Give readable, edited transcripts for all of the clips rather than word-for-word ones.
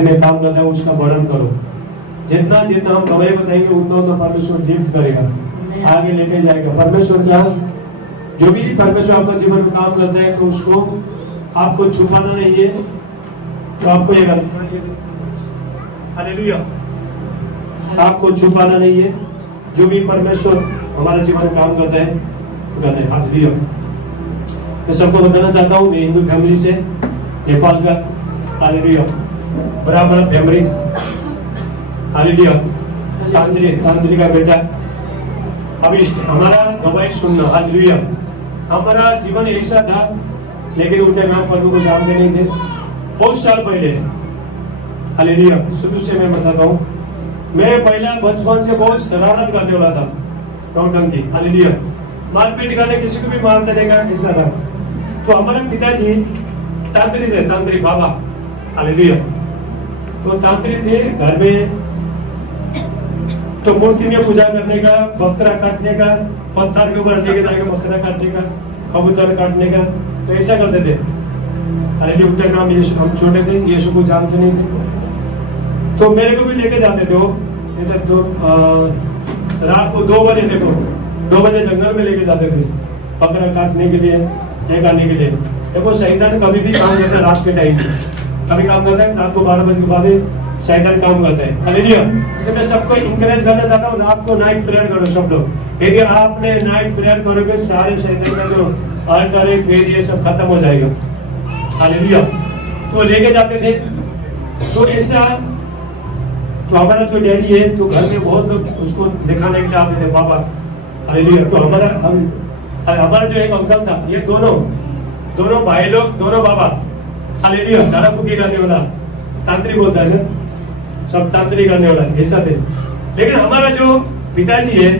शादी में काम करता है उसका वर्णन करो। जितना जितना हम गवाही बताएंगे उतना उतना परमेश्वर गिफ्ट करेगा, आगे लेके जाएगा। परमेश्वर का जो भी परमेश्वर आपका जीवन में काम करता है तो उसको आपको छुपाना नहीं है, तो आपको ये हालेलुया, आपको छुपाना नहीं है। जो भी परमेश्वर हमारे जीवन में काम करता है वो कहते हैं हालेलुया। मैं सबको बताना चाहता हूँ, मैं हिंदू फैमिली से, नेपाल का, हालेलुया, बड़ा बड़ा फैमिली, हालेलुया, तांत्रिक का बेटा। अभी हमारा गवाही सुनना, हालेलुया। हमारा जीवन ऐसा था, लेकिन उनके नाम प्रभु को जानते नहीं थे। बहुत साल पहले, हालेलुया, शुरू से मैं बताता हूँ, मैं पहला बचपन से बहुत शरारत करने वाला था, नौटंकी, हालेलुया, मारपीट करने, किसी को भी मार देने का ऐसा था। तो हमारे पिताजी तांत्रिक थे, तांत्रिक बाबा, हालेलुया। तो तांत्रिक थे घर में, तो मूर्ति में पूजा करने का, बकरा काटने का, पत्थर के ऊपर लेके जाके बकरा काटने का, कबूतर काटने का, तो ऐसा करते थे। हालेलुया, उनका नाम यीशु, हम छोटे थे, यीशु को जानते नहीं थे। तो मेरे को भी लेके जाते थे वो, रात को 2 बजे, देखो 2 बजे जंगल में लेके जाते थे बकरा काटने के लिए, ये करने के लिए। देखो शैतान कभी भी काम करता है रात के टाइम, कभी काम करता है रात को 12 बजे के बाद शैतान काम करता है, हालेलुया। इसलिए मैं सबको इंकरेज करना चाहता हूँ, रात को नाइट प्रेयर करो सब लोग। यदि आपने नाइट प्रेयर करोगे, सारे शैतान का जो अल्टर है, वेद, ये सब खत्म हो जाएगा, हालेलुया। तो लेके जाते थे, तो ऐसा, तो हमारा जो डैडी है, तो घर में बहुत लोग उसको दिखाने के लिए आते थे, पापा, हालेलुया। तो हमारा जो एक अंकल था, ये दोनों भाई लोग, दोनों बाबा, हालेलुया, दादा पुकी करने वाला, तांत्रिक बोलता है ना, सब तांत्रिक करने वाला ऐसा थे। लेकिन हमारा जो पिताजी है,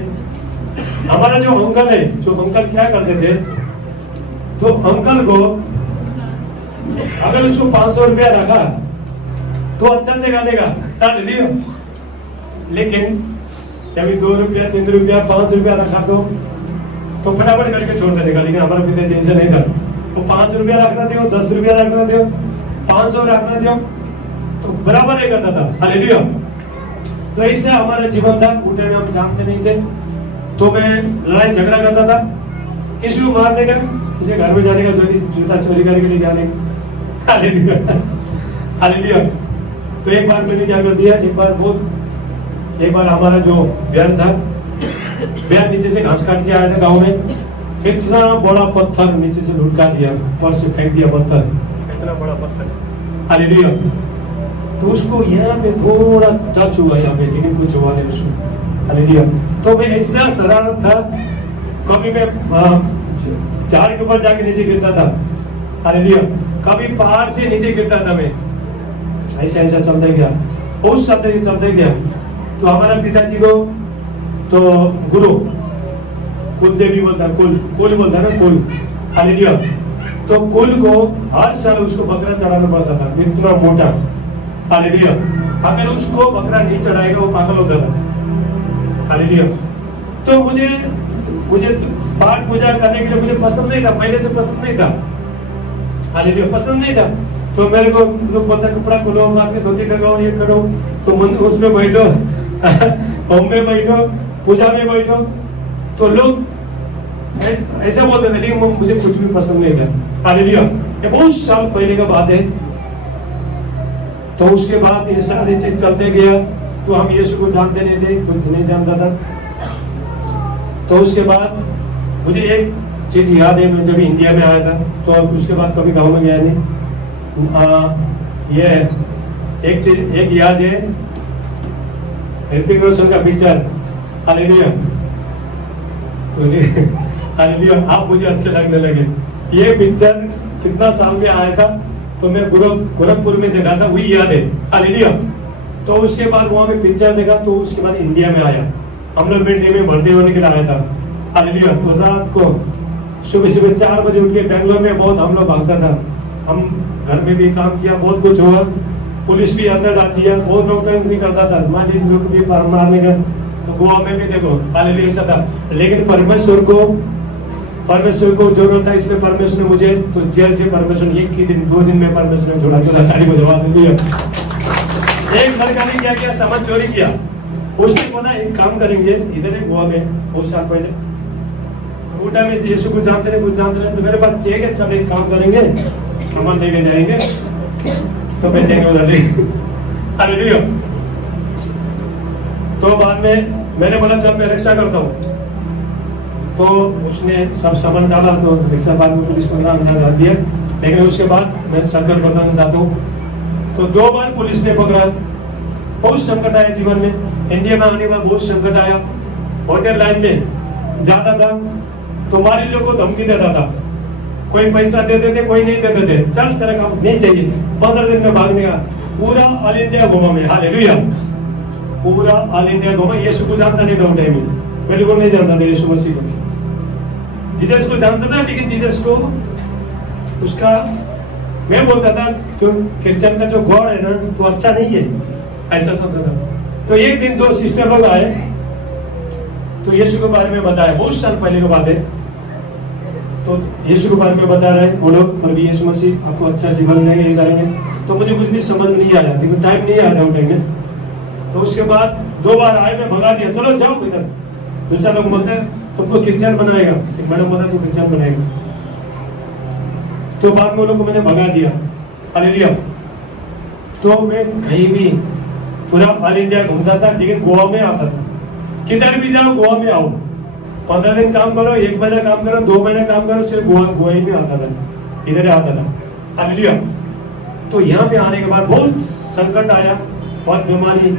हमारा जो अंकल है, जो अंकल क्या करते थे, तो अंकल को अगर उसको 500 रुपया रखा तो अच्छा से गानेगा, हालेलुया। लेकिन जब 2 रुपया, 3 रुपया, 5 रुपया रखा तो फटाफट करके छोड़ देगा। लेकिन हमारा पिताजी ऐसा नहीं था, तो 5 रुपया रखना दो, 10 रुपया रखना दो, 500 रखना दो, तो बराबर नहीं करता था, हालेलुया। तो ऐसा हमारा जीवन था। उठे में हम जानते नहीं थे, तो मैं लड़ाई झगड़ा करता था, किसी को मारने का, किसी घर में जाने का, जूता चोरी करने के लिए जाने का, हालेलुया, हालेलुया। तो एक बार मैंने क्या कर दिया, एक बार हमारा जो बयान था, बयान नीचे से घास काट के आया था गाँव में, इतना बड़ा पत्थर नीचे से लुढ़का दिया, ऊपर से फेंक दिया पत्थर, इतना बड़ा पत्थर, हालेलुया। तो उसको यहाँ पे थोड़ा टच हुआ यहाँ पे, लेकिन कुछ हुआ नहीं उसको, हालेलुया। तो मैं ऐसा शरारत था, कभी मैं झाड़ के ऊपर जाके नीचे गिरता था, हालेलुया, कभी पहाड़ से नीचे गिरता था मैं, ऐसा ऐसा चलते गया, उस शब्द चलते गया। तो हमारा पिताजी को तो गुरु कुल देवी बोलता है, कुल बोलता है ना, कुल, हालेलुया। तो कुल को हर साल उसको बकरा चढ़ाना पड़ता था, इतना मोटा, हालेलुया। अगर उसको बकरा नहीं चढ़ाएगा वो पागल होता था, हालेलुया। तो मुझे पाठ पूजा करने के लिए मुझे पसंद नहीं था, पहले से पसंद नहीं था, हालेलुया, पसंद नहीं था। तो मेरे को लोग बोलता कपड़ा खोलो, बाद में धोती लगाओ, ये करो, तो मंदिर उसमें बैठो, होम में बैठो, पूजा में बैठो, तो लोग ऐसा बोलते थे, लेकिन मुझे कुछ भी पसंद नहीं था, हालेलुया। ये बहुत साल पहले का बात है। तो उसके बाद ये सारी चीज चलते गया, तो हम यीशु को जानते नहीं थे, कुछ नहीं जानता था। तो उसके बाद मुझे एक चीज याद है, मैं जब इंडिया में आया था, तो अब उसके बाद कभी गाँव में गया नहीं। ये एक चीज एक याद है, ऋतिक रोशन का पिक्चर, हालेलुया, तो हालेलुया, आप मुझे अच्छे लगने लगे। ये पिक्चर कितना साल में आया था, तो मैं गोरखपुर में देखा था, वही याद है, हालेलुया। तो उसके बाद वहां में पिक्चर देखा, तो उसके बाद इंडिया में आया, हम लोग मिलिट्री में भर्ती होने के लिए आया था, हालेलुया। तो रात को सुबह 4 बजे उठ के बेंगलोर में बहुत हम लोग भागता था, हम घर में भी काम किया, बहुत कुछ हुआ, पुलिस भी अंदर डाल दिया, बहुत लोग भी करता था, मालिक लोग भी मारने का। तो गोवा में भी देखो, हालेलुया, ऐसा था। लेकिन परमेश्वर को जरूरत था, इसलिए परमेश्वर ने मुझे तो जेल से परमेश्वर 1 ही दिन 2 दिन में परमेश्वर ने छोड़ा, ताली को जवाब दिया। एक लड़का ने क्या किया, सामान चोरी किया। उसने बोला एक काम करेंगे, इधर है गोवा में बहुत साल पहले, कोटा में यीशु को जानते नहीं, कुछ जानते नहीं, तो मेरे पास चेक है, चल एक काम करेंगे, सामान लेके जाएंगे तो बेचेंगे उधर। हालेलुया। तो बाद में मैंने बोला चल मैं रिक्शा करता हूँ, तो उसने सब सामान डाला, तो रिक्शा बाद में पुलिस पकड़ा, मैंने डाल दिया। लेकिन उसके बाद मैं सर्कल बताना चाहता हूँ, तो 2 बार पुलिस ने पकड़ा। बहुत संकट आया जीवन में, इंडिया में आने के बाद बहुत संकट आया। होटल लाइन में जाता था तो माली लोग को धमकी देता था, कोई पैसा दे देते, कोई नहीं देते थे, चल तेरा काम नहीं चाहिए, 15 दिन में भागने का। पूरा ऑल इंडिया घूमा मैं, हालेलुया, पूरा ऑल इंडिया घूमा। यीशु को जानता नहीं था उस टाइम में, बिल्कुल नहीं जानता था यीशु मसीह को। जीसस को जानता था, लेकिन जीसस को उसका, मैं बोलता था जो क्रिश्चियन का जो गॉड है ना, तो अच्छा नहीं है, ऐसा सोचता था। तो एक दिन 2 सिस्टर लोग आए, तो यीशु के बारे में बताया, बहुत साल पहले की बात है। तो यीशु के बारे में बता रहे हैं वो लोग, प्रभु यीशु मसीह आपको अच्छा जीवन देंगे, ये करेंगे। तो मुझे कुछ भी समझ में नहीं आया, लेकिन टाइम नहीं आया था उस टाइम में। तो उसके बाद 2 बार आए, मैं भगा दिया, चलो जाओ इधर। दूसरा लोग बोलते हैं तुमको क्रिश्चियन बनाएगा, मैडम बोला तो क्रिश्चियन बनाएगा। तो बाद में लोगों को मैंने भगा दिया, हालेलुया। तो मैं कहीं भी पूरा ऑल इंडिया घूमता था, लेकिन गोवा में आता था। किधर भी जाओ गोवा में आओ, 15 दिन काम करो, 1 महीना काम करो, 2 महीने काम करो, सिर्फ गोवा ही में आता था, इधर आता था, हालेलुया। तो यहाँ पे आने के बाद बहुत संकट आया, बहुत बीमारी,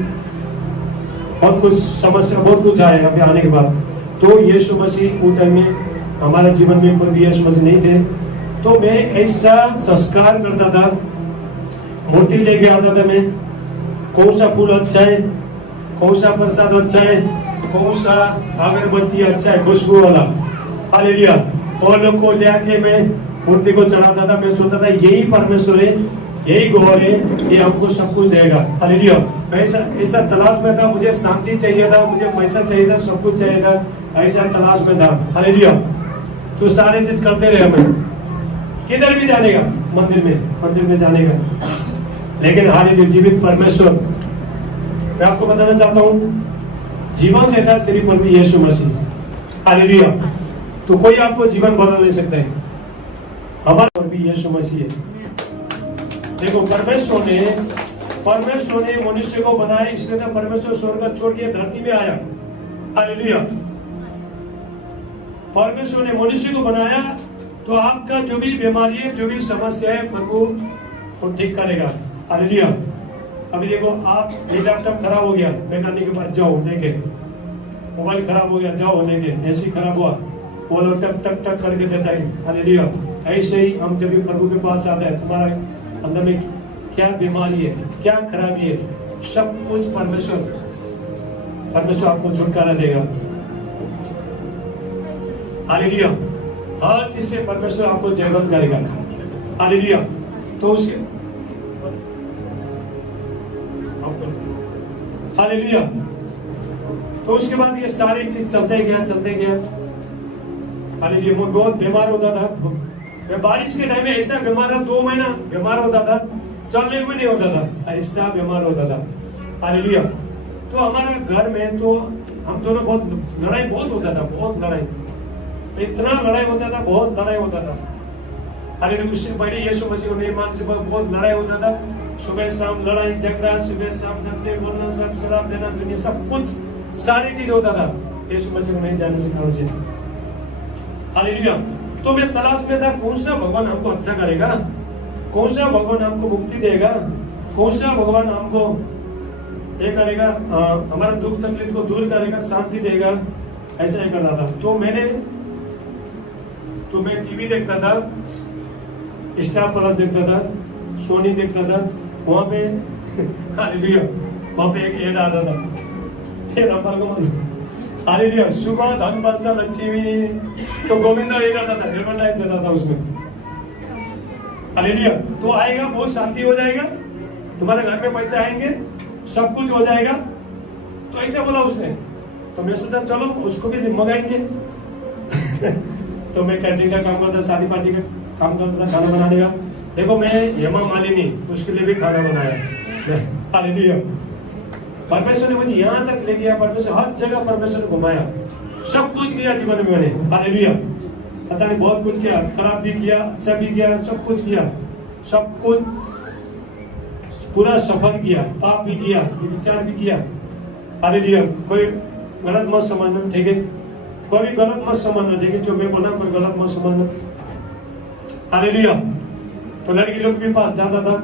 बहुत कुछ समस्या, बहुत कुछ आया यहाँ पे आने के बाद। तो यीशु मसीह उस टाइम में हमारे जीवन में प्रभु यीशु मसीह नहीं थे, तो मैं ऐसा संस्कार करता था, मूर्ति लेके आता था मैं, कौन सा फूल अच्छा है, कौन सा प्रसाद अच्छा है, कौन सा अगरबत्ती अच्छा है खुशबू वाला, हालेलुया। और लोग को ले आके मैं मूर्ति को चढ़ाता था। मैं सोचता था यही परमेश्वर है, यही गॉड है, ये हमको सब कुछ देगा, हालेलुया। मैं ऐसा तलाश में था, मुझे शांति चाहिए था, मुझे पैसा चाहिए था, सब कुछ चाहिए था, ऐसा तलाश में था, हालेलुया। तो सारे चीज करते रहे, मैं किधर भी जाने का, मंदिर में जाने का। लेकिन हालेलुया, जीवित परमेश्वर, मैं आपको बताना चाहता हूँ, जीवन देता है सिर्फ प्रभु यीशु मसीह, हालेलुया। तो कोई आपको जीवन बदल नहीं सकता है, हमारा प्रभु यीशु मसीह है। देखो परमेश्वर ने मनुष्य को बनाया, इसलिए तो परमेश्वर स्वर्ग छोड़ के धरती में आया, हालेलुया। परमेश्वर ने मनुष्य को बनाया, तो आपका जो भी बीमारी है, जो भी समस्या है, प्रभु वो ठीक करेगा, हालेलुया। अभी देखो आप, ये लैपटॉप खराब हो गया, मैकेनिक के पास जाओ लेके, मोबाइल खराब हो गया जाओ लेके, एसी खराब हुआ वो लोग टक टक टक करके देता है, हालेलुया। ऐसे ही हम जब भी प्रभु के पास आते हैं, तुम्हारा अंदर में क्या बीमारी है, क्या खराबी है, सब कुछ परमेश्वर आपको छुटकारा देगा, हालेलुया। हर चीज से परमेश्वर आपको जयवंत करेगा, हालेलुया। तो उसके हालेलुया, तो उसके बाद ये सारी चीज चलते गया, हालेलुया। मैं बहुत बीमार होता था, मैं बारिश के टाइम में ऐसा बीमार था, 2 महीना बीमार होता था, चलने में नहीं होता था, ऐसा बीमार होता था, हालेलुया। तो हमारा घर में तो हम दोनों बहुत लड़ाई बहुत होता था, बहुत लड़ाई, इतना लड़ाई होता था, बहुत लड़ाई होता था, हालेलुया। उससे पहले यीशु मसीह ने ईमान से बहुत लड़ाई होता था, सुबह शाम लड़ाई झगड़ा, सुबह शाम धरते बोलना, सब शराब देना, दुनिया सब कुछ सारी चीज होता था, यीशु मसीह को नहीं जाने से कहां से, हालेलुया। तो मैं तलाश में था, कौन सा भगवान हमको अच्छा करेगा, कौन सा भगवान हमको मुक्ति देगा, कौन सा भगवान हमको ये करेगा, हमारा दुख तकलीफ को दूर करेगा, शांति देगा, ऐसा ही कर रहा था। तो मैं टीवी देखता था, स्टार प्लस देखता था, सोनी देखता था, वहां पे हालेलुया, वहां पे एक एड आता था, फिर हालेलुया, सुबह धन वर्षा लक्ष्मी, तो गोविंदा एड आता था, एडवर्टाइज देता था उसमें, हालेलुया। तो आएगा, बहुत शांति हो जाएगा, तुम्हारे घर में पैसे आएंगे, सब कुछ हो जाएगा, तो ऐसे बोला उसने। तो मैं सोचा चलो उसको भी मंगाएंगे। तो मैं कैटरिंग का काम करता, शादी पार्टी का काम करता था, खाना बनाने का। देखो मैं हेमा मालिनी, उसके लिए भी खाना बनाया, हालेलुया। परमेश्वर ने मुझे यहाँ तक ले गया, परमेश्वर हर जगह परमेश्वर ने घुमाया, सब कुछ किया जीवन में मैंने। हालेलुया। पता नहीं बहुत कुछ किया, खराब भी किया, अच्छा भी किया, सब कुछ किया, सब कुछ पूरा सफर किया, पाप भी किया, विचार भी किया। हालेलुया। कोई गलत मत समझना, ठीक है? कोई भी गलत मत समझना, ठीक है? जो मैं बोला कोई गलत मत समझना। हालेलुया। तो लड़की लोग के पास जाता था,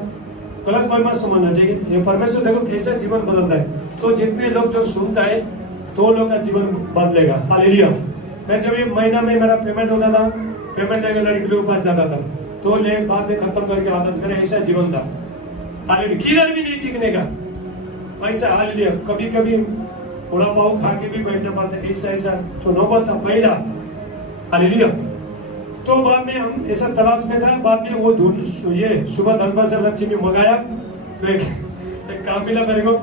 गलत कोई मत समझना, ठीक है? ये परमेश्वर देखो कैसा जीवन बदलता है। तो जितने लोग जो सुनता है तो लोग का जीवन बदलेगा। हालेलुया। मैं जब ये महीना में मेरा पेमेंट होता था, पेमेंट लेकर लड़की लोग के पास जाता था, तो ले बाद में खत्म करके आता था। मेरा ऐसा जीवन था। हालेलुया। किधर भी नहीं टिकने का पैसा। हालेलुया। कभी कभी थोड़ा पाव खा के भी बैठना पड़ता है, ऐसा ऐसा जो नौबत था पहला। हालेलुया। तो बाद में हम ऐसा तलाश में था, बाद में वो ये सुबह धनबाद से लक्ष्मी मंगाया। तो एक काम मिला मेरे को,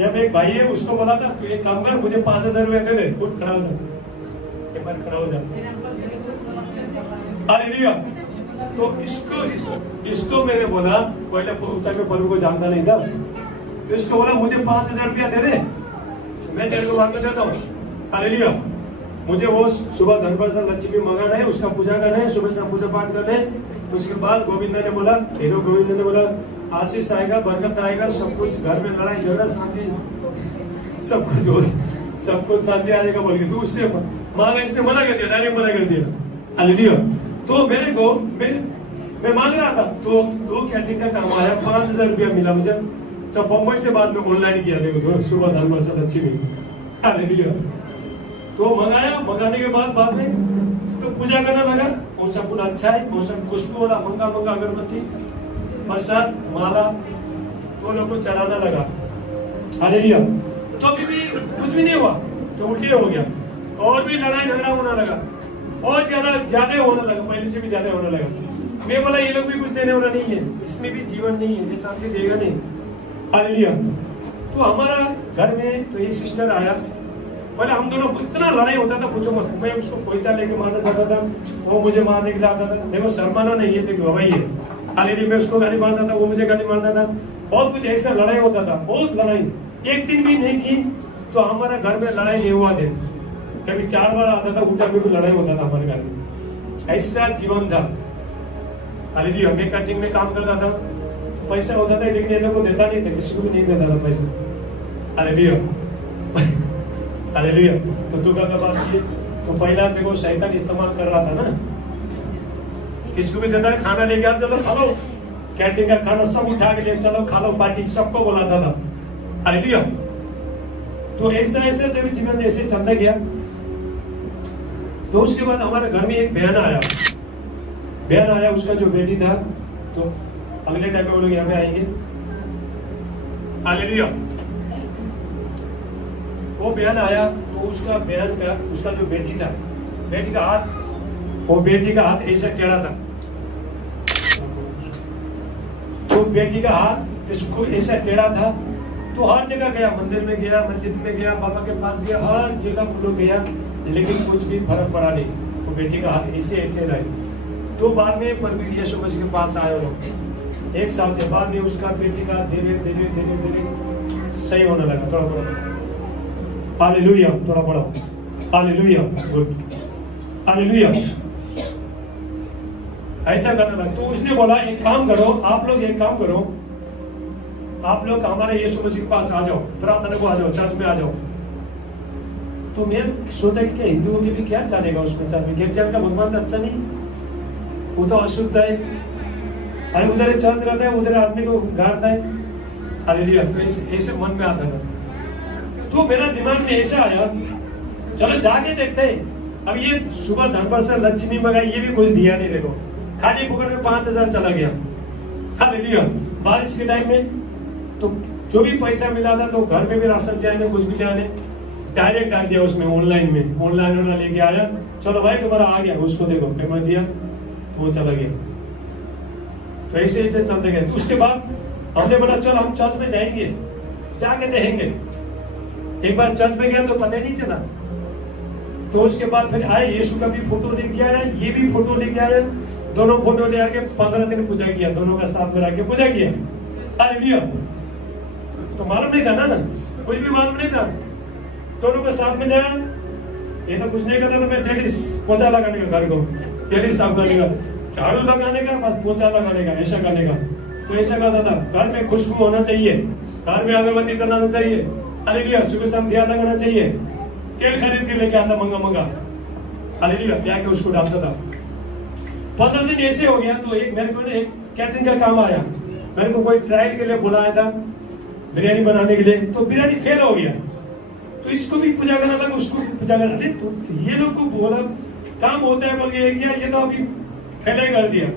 या एक भाई है, उसको बोला था तो एक काम कर, मुझे 5,000 रुपए दे दे, उठ खड़ा हो जा, एक बार खड़ा हो जा। हालेलुया। तो इसको मैंने बोला, पहले उतर में प्रभु को जानता नहीं था, तो इसको बोला मुझे 5,000 रुपया दे दे, मैं तेरे को बाद में देता हूँ। हालेलुया। मुझे वो सुबह धनबाद से लक्ष्मी मंगाना है, उसका पूजा करना है, सुबह शाम पूजा पाठ करना है। उसके बाद गोविंदा ने बोला, हीरो गोविंदा ने बोला आशीष आएगा, बरकत आएगा, सब कुछ घर में लड़ाई झगड़ा शांति सब कुछ शांति आएगा बोल के तू उससे मांगा। इसने मना कर दिया, डायरेक्ट मना कर दिया। हालेलुया। तो मेरे को मैं मांग रहा था, तो 2 कैटरिंग का काम आया, 5,000 रुपया मिला मुझे। तो बम्बई से बाद में ऑनलाइन किया, देखो सुबह धनबाद से लक्ष्मी। हालेलुया। तो मंगाने के बाद में तो पूजा करना लगा, कौन सा फूल अच्छा है, कौन सा खुशबू वाला, मंगा अगरबत्ती, प्रसाद, माला, तो लोग को चढ़ाना लगा। हालेलुया। तो अभी भी कुछ भी नहीं हुआ, तो उल्टी हो गया, और भी लड़ाई झगड़ा होने लगा, और ज्यादा होने लगा, पहले से भी ज्यादा होने लगा। मैं बोला ये लोग भी कुछ देने वाला नहीं है, इसमें भी जीवन नहीं है, ये शांति देगा नहीं। हालेलुया। तो हमारा घर में तो एक सिस्टर आया, पहले हम दोनों इतना लड़ाई होता था पूछो मत। मैं उसको कोयता लेके मारना चाहता था, वो मुझे मारने के लिए आता था। देखो शर्माना नहीं है, देखो भाई है। हालेलुया। मैं उसको गाली मारता था, वो मुझे गाली मारता था, बहुत कुछ ऐसा लड़ाई होता था, बहुत लड़ाई। एक दिन भी नहीं की तो हमारा घर में लड़ाई नहीं हुआ दिन। कभी 4 बार आता था, उल्टा में भी लड़ाई होता था हमारे घर में। ऐसा जीवन था। हालेलुया। मैं कटिंग में काम करता था, पैसा होता था, लेकिन ये लोग को देता नहीं था, किसी को भी नहीं देता था पैसा। हालेलुया। हालेलुया। तो दुख का बात ये, तो पहला देखो शैतान इस्तेमाल कर रहा था ना, किसको भी देता है खाना लेके आओ, चलो खा लो, कैटरिंग का खाना सब उठा के ले चलो खा लो, पार्टी सबको बुलाता था। हालेलुया। तो ऐसा जब जीवन ऐसे चलता गया, तो उसके बाद हमारे घर में एक बहन आया, उसका जो बेटी था, तो अगले टाइम में वो लोग यहाँ पे आएंगे। हालेलुया। वो बहन आया, तो उसका जो बेटी था, बेटी का हाथ ऐसा टेढ़ा था, तो बेटी का हाथ इसको ऐसा टेढ़ा था। तो हर जगह गया, मंदिर में गया, मस्जिद में गया, बाबा के पास गया, हर जगह वो लोग गया, लेकिन कुछ भी फर्क पड़ा नहीं। वो बेटी का हाथ ऐसे रहे। तो बाद में प्रभु यीशु मसीह के पास आए लोग, 1 साल से बाद में उसका बेटी का धीरे धीरे सही होने लगा, थोड़ा थोड़ा। हालेलुया। थोड़ा बड़ा। हालेलुया। गुड। हालेलुया। ऐसा करना लगा। तो उसने बोला एक काम करो, आप लोग हमारे यीशु मसीह के पास आ जाओ, प्रार्थना को आ जाओ, चर्च में आ जाओ। तो मैं सोचा कि क्या हिंदुओं के भी क्या जानेगा उसमें, चर्च में गिरजा का भगवान तो अच्छा नहीं, वो तो अशुद्ध है, अरे उधर चर्च रहता है, उधर आदमी को गाड़ता है। हालेलुया। तो ऐसे मन में आता था। तो मेरा दिमाग में ऐसा आया, चलो जाके देखते हैं। अब ये सुबह धनबाद से लक्ष्मी मंगाई, ये भी कुछ दिया नहीं, देखो खाली फुकट में 5,000 चला गया। हालेलुया। बारिश के टाइम में तो जो भी पैसा मिला था, तो घर में भी राशन ले आने, कुछ भी ले आने, डायरेक्ट डाल दिया उसमें, ऑनलाइन वाला लेके आया, चलो भाई तुम्हारा आ गया, उसको देखो पेमेंट दिया, तो वो चला गया। तो ऐसे चलते गए। तो उसके बाद हमने बोला चल हम चर्च में जाएंगे, जाके देखेंगे। एक बार चर्च में गया तो पता ही नहीं चला। तो उसके बाद फिर आए, यीशु का भी फोटो लेके आया, ये भी फोटो लेके आया, दोनों फोटो ले आके 15 दिन पूजा किया, दोनों का साथ में रख के पूजा किया। हालेलुया। तो मालूम नहीं था ना, कुछ भी मालूम नहीं था। दोनों को साथ में जाया, ये तो कुछ नहीं करता, तो मैं डेली पोछा लगाने का, घर को डेली साफ करने का, झाड़ू लगाने का, बस पोछा लगाने का, ऐसा करने का। तो ऐसा करता था। घर में खुशबू होना चाहिए, घर में अगरबत्ती जलाना चाहिए, हालेलुया, सुबह शाम दिया लगाना चाहिए, तेल खरीद के लेके आता मंगा, हालेलुया, क्या के उसको डालता था। 15 दिन ऐसे हो गया। तो एक मेरे को एक कैटरिंग का काम आया, मेरे को कोई ट्रायल के लिए बुलाया था बिरयानी बनाने के लिए, तो बिरयानी फेल हो गया। तो इसको भी पूजा करना था, उसको भी पूजा करना। अरे तो ये लोग को बोला काम होता है बोल के किया, ये तो अभी फेल कर दिया।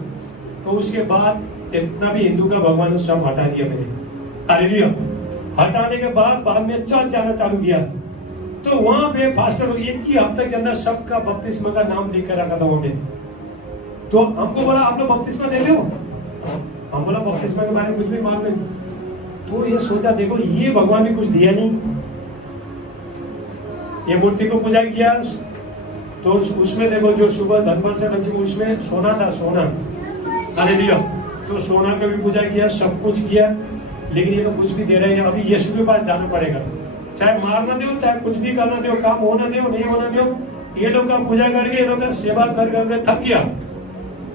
तो उसके बाद इतना भी हिंदू का भगवान ने सब हटा दिया मैंने, हालेलुया। हटाने के बाद में चर्च जाना चालू किया। तो वहां पे पास्टर एक ही हफ्ते के अंदर सबका बपतिस्मा का नाम लिख कर रखा था वहां पे। तो हमको बोला आप लोग बपतिस्मा दे दो, हम बोला बपतिस्मा के बारे में कुछ भी मालूम नहीं। तो ये सोचा देखो ये भगवान ने कुछ दिया नहीं, ये मूर्ति को पूजा किया। तो उसमें देखो जो सुबह धनवर से बच्चे उसमें सोना था, सोना, हालेलुया। तो सोना का भी पूजा किया, सब कुछ किया, लेकिन ये तो कुछ भी दे रहे हैं। अभी यीशु के पास जाना पड़ेगा, चाहे मारना दो, चाहे कुछ भी करना दो, काम होना दो, नहीं होना दो। ये लोग का पूजा करके, ये लोग का सेवा कर करके थक गया,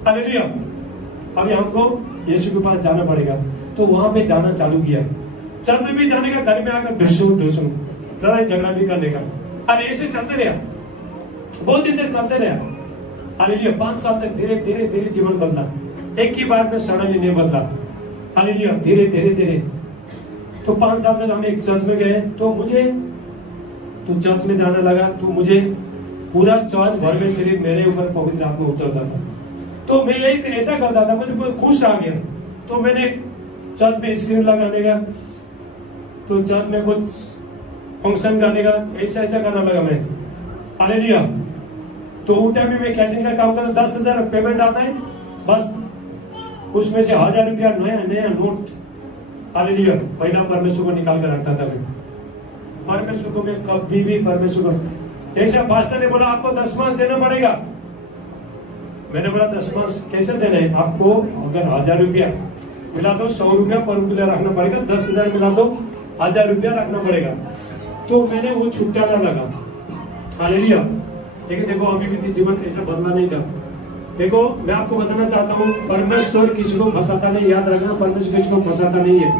हालेलुया। अभी हमको यीशु के पास जाना पड़ेगा। तो वहां पे जाना चालू किया, चर्च में भी जाने का, घर में आकर ढुसू लड़ाई झगड़ा भी करने का। अरे ऐसे चलते रहा, बहुत दिन तक चलते रहा, हालेलुया। 5 साल तक धीरे धीरे धीरे जीवन बदला, एक ही बार में सडनली नहीं बदला, हालेलुया, धीरे धीरे धीरे। तो 5 साल तक हम एक चर्च में गए। तो मुझे तो चर्च में जाने लगा, तो मुझे पूरा चर्च भर में सिर्फ मेरे ऊपर पवित्र आत्मा उतरता था। तो मैं एक ऐसा करता था, मुझे बहुत खुश आ गया। तो मैंने चर्च में स्क्रीन लगाने का, तो चर्च में कुछ फंक्शन करने का, ऐसा करने लगा मैं, हालेलुया। तो उस टाइम में मैं कैटरिंग का काम करता, 10,000 पेमेंट आता है, बस उसमें से 1,000 रुपया नया नोट, हालेलुया, पहला परमेश्वर को निकाल कर रखता था मैं। परमेश्वर को मैं कभी भी परमेश्वर को, जैसे पास्टर ने बोला आपको 10 देना पड़ेगा, मैंने बोला 10 कैसे देना है आपको? अगर 1,000 रुपया मिला तो 100 रुपया पर रुपया रखना पड़ेगा, 10,000 मिला तो 1,000 रुपया रखना पड़ेगा। तो मैंने वो छुट्टाना लगा, हालेलुया। लेकिन देखो अभी भी जीवन ऐसा बदला नहीं था। देखो मैं आपको बताना चाहता हूँ, परमेश्वर किसी को फंसाता नहीं, याद रखना, परमेश्वर किसी को फंसाता नहीं है।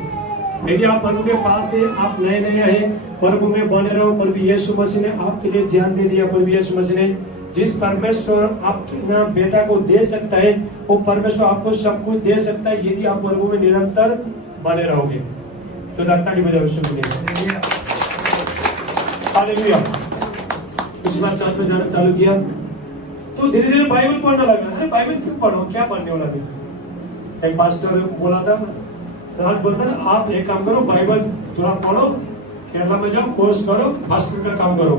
यदि आप प्रभु के पास है, आप नए हैं, प्रभु में बने रहो। प्रभु यीशु मसीह ने आपके लिए जान दे दिया। प्रभु यीशु मसीह ने जिस परमेश्वर अपना बेटा को दे सकता है, वो परमेश्वर आपको सब कुछ दे सकता है, यदि आप प्रभु में निरंतर बने रहोगे। तो ताली बजाओ हालेलुया। उसके बाद चर्च में जाना चालू किया। तो धीरे धीरे बाइबल पढ़ने लगा। अरे बाइबल क्यों पढ़ो, क्या पढ़ने वाला भी? एक पास्टर बोला था, राज बोलता है आप एक काम करो, बाइबल थोड़ा पढ़ो, केरला में जाओ, कोर्स करो, हॉस्पिटल का काम करो।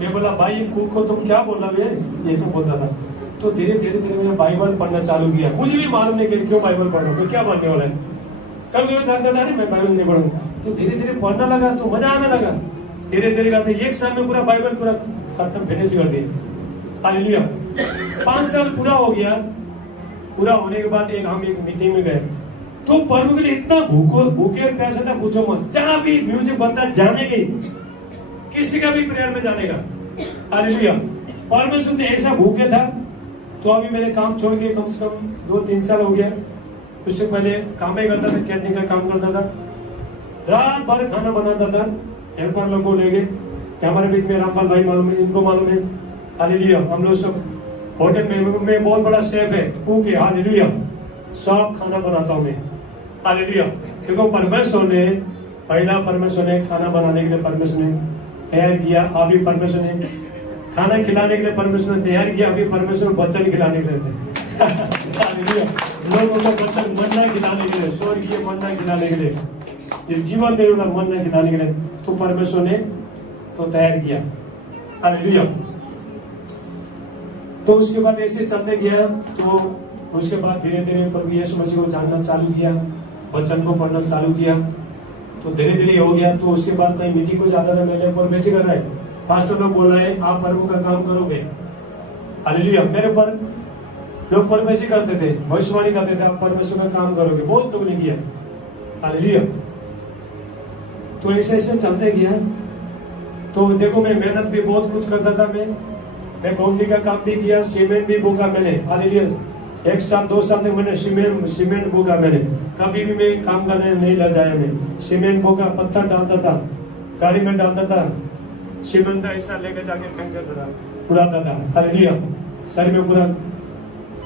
मैं बोला भाई को तुम क्या बोल रहे हो, ये सब बोलता था। तो धीरे धीरे मैंने बाइबल पढ़ना चालू किया। मुझे भी मालूम नहीं कि क्यों बाइबल पढ़ रहा हूँ, क्या पढ़ने वाला है। कभी नहीं मैं बाइबल नहीं पढ़ूंगा। तो धीरे धीरे पढ़ना लगा, तो मजा आने लगा। धीरे धीरे करते 1 साल में पूरा बाइबल पूरा खत्म फिनिश कर दिया, हालेलुया। 5 साल पूरा हो गया। पूरा होने के बाद हम एक मीटिंग में गए। तो प्रभु के लिए इतना भूखे प्यासे था, पूछो मत। जहां भी म्यूजिक बनता जाने की, किसी का भी प्रेयर में जाने का, हालेलुया। परमेश्वर ने ऐसा भूखे था। तो अभी मैंने काम छोड़ के कम से कम 2-3 साल हो गया। उससे पहले काम ही करता था, कैटरिंग का काम करता था, रात भर खाना बनाता था, हेल्पर लोग को लेके। हमारे बीच में रामपाल भाई मालूम है, इनको मालूम है, हालेलुया। हम लोग सब होटल में बहुत बड़ा शेफ है, कुक है, हालेलुया। सब खाना बनाता हूँ मैं, हालेलुया। देखो परमेश्वर ने पहला परमेश्वर ने खाना बनाने के लिए परमेश्वर ने तैयार किया। अभी परमेश्वर ने खाना खिलाने के लिए परमेश्वर ने तैयार किया। अभी परमेश्वर वचन खिलाने के लिए लोगों को वचन मन्ना खिलाने के लिए, स्वर्गीय मन्ना खिलाने के लिए, जीवन देने वाला मन्ना खिलाने के लिए तो परमेश्वर ने तो तैयार किया, हालेलुया। तो उसके बाद ऐसे चलते गया। तो उसके बाद धीरे धीरे प्रभु यीशु मसीह को जानना चालू किया, वचन को पढ़ना चालू किया। तो धीरे धीरे हो गया। तो उसके बाद कहीं मीटिंग को जाता था, मैंने परमेश कर रहा है, पास्टर लोग बोल रहे हैं आप प्रभु का काम करोगे, हालेलुया। मेरे पर लोग परमेश करते थे, भविष्यवाणी करते थे, आप परमेश्वर का काम करोगे। बहुत लोग ने किया, हालेलुया। तो ऐसे ऐसे चलते गया। तो देखो मैं मेहनत भी बहुत कुछ करता था। मैं बाउंड्री का काम भी किया, सीमेंट भी बोका मैंने। हालेलुया। 1 साल 2 साल तक मैंने सीमेंट बोका मैंने। कभी भी मैं काम करने नहीं ले जाया। मैं सीमेंट बोका, पत्थर डालता था, गाड़ी में डालता था, सीमेंट ऐसा लेके जाके फेंक देता था, उड़ाता था। हालेलुया। सर में पूरा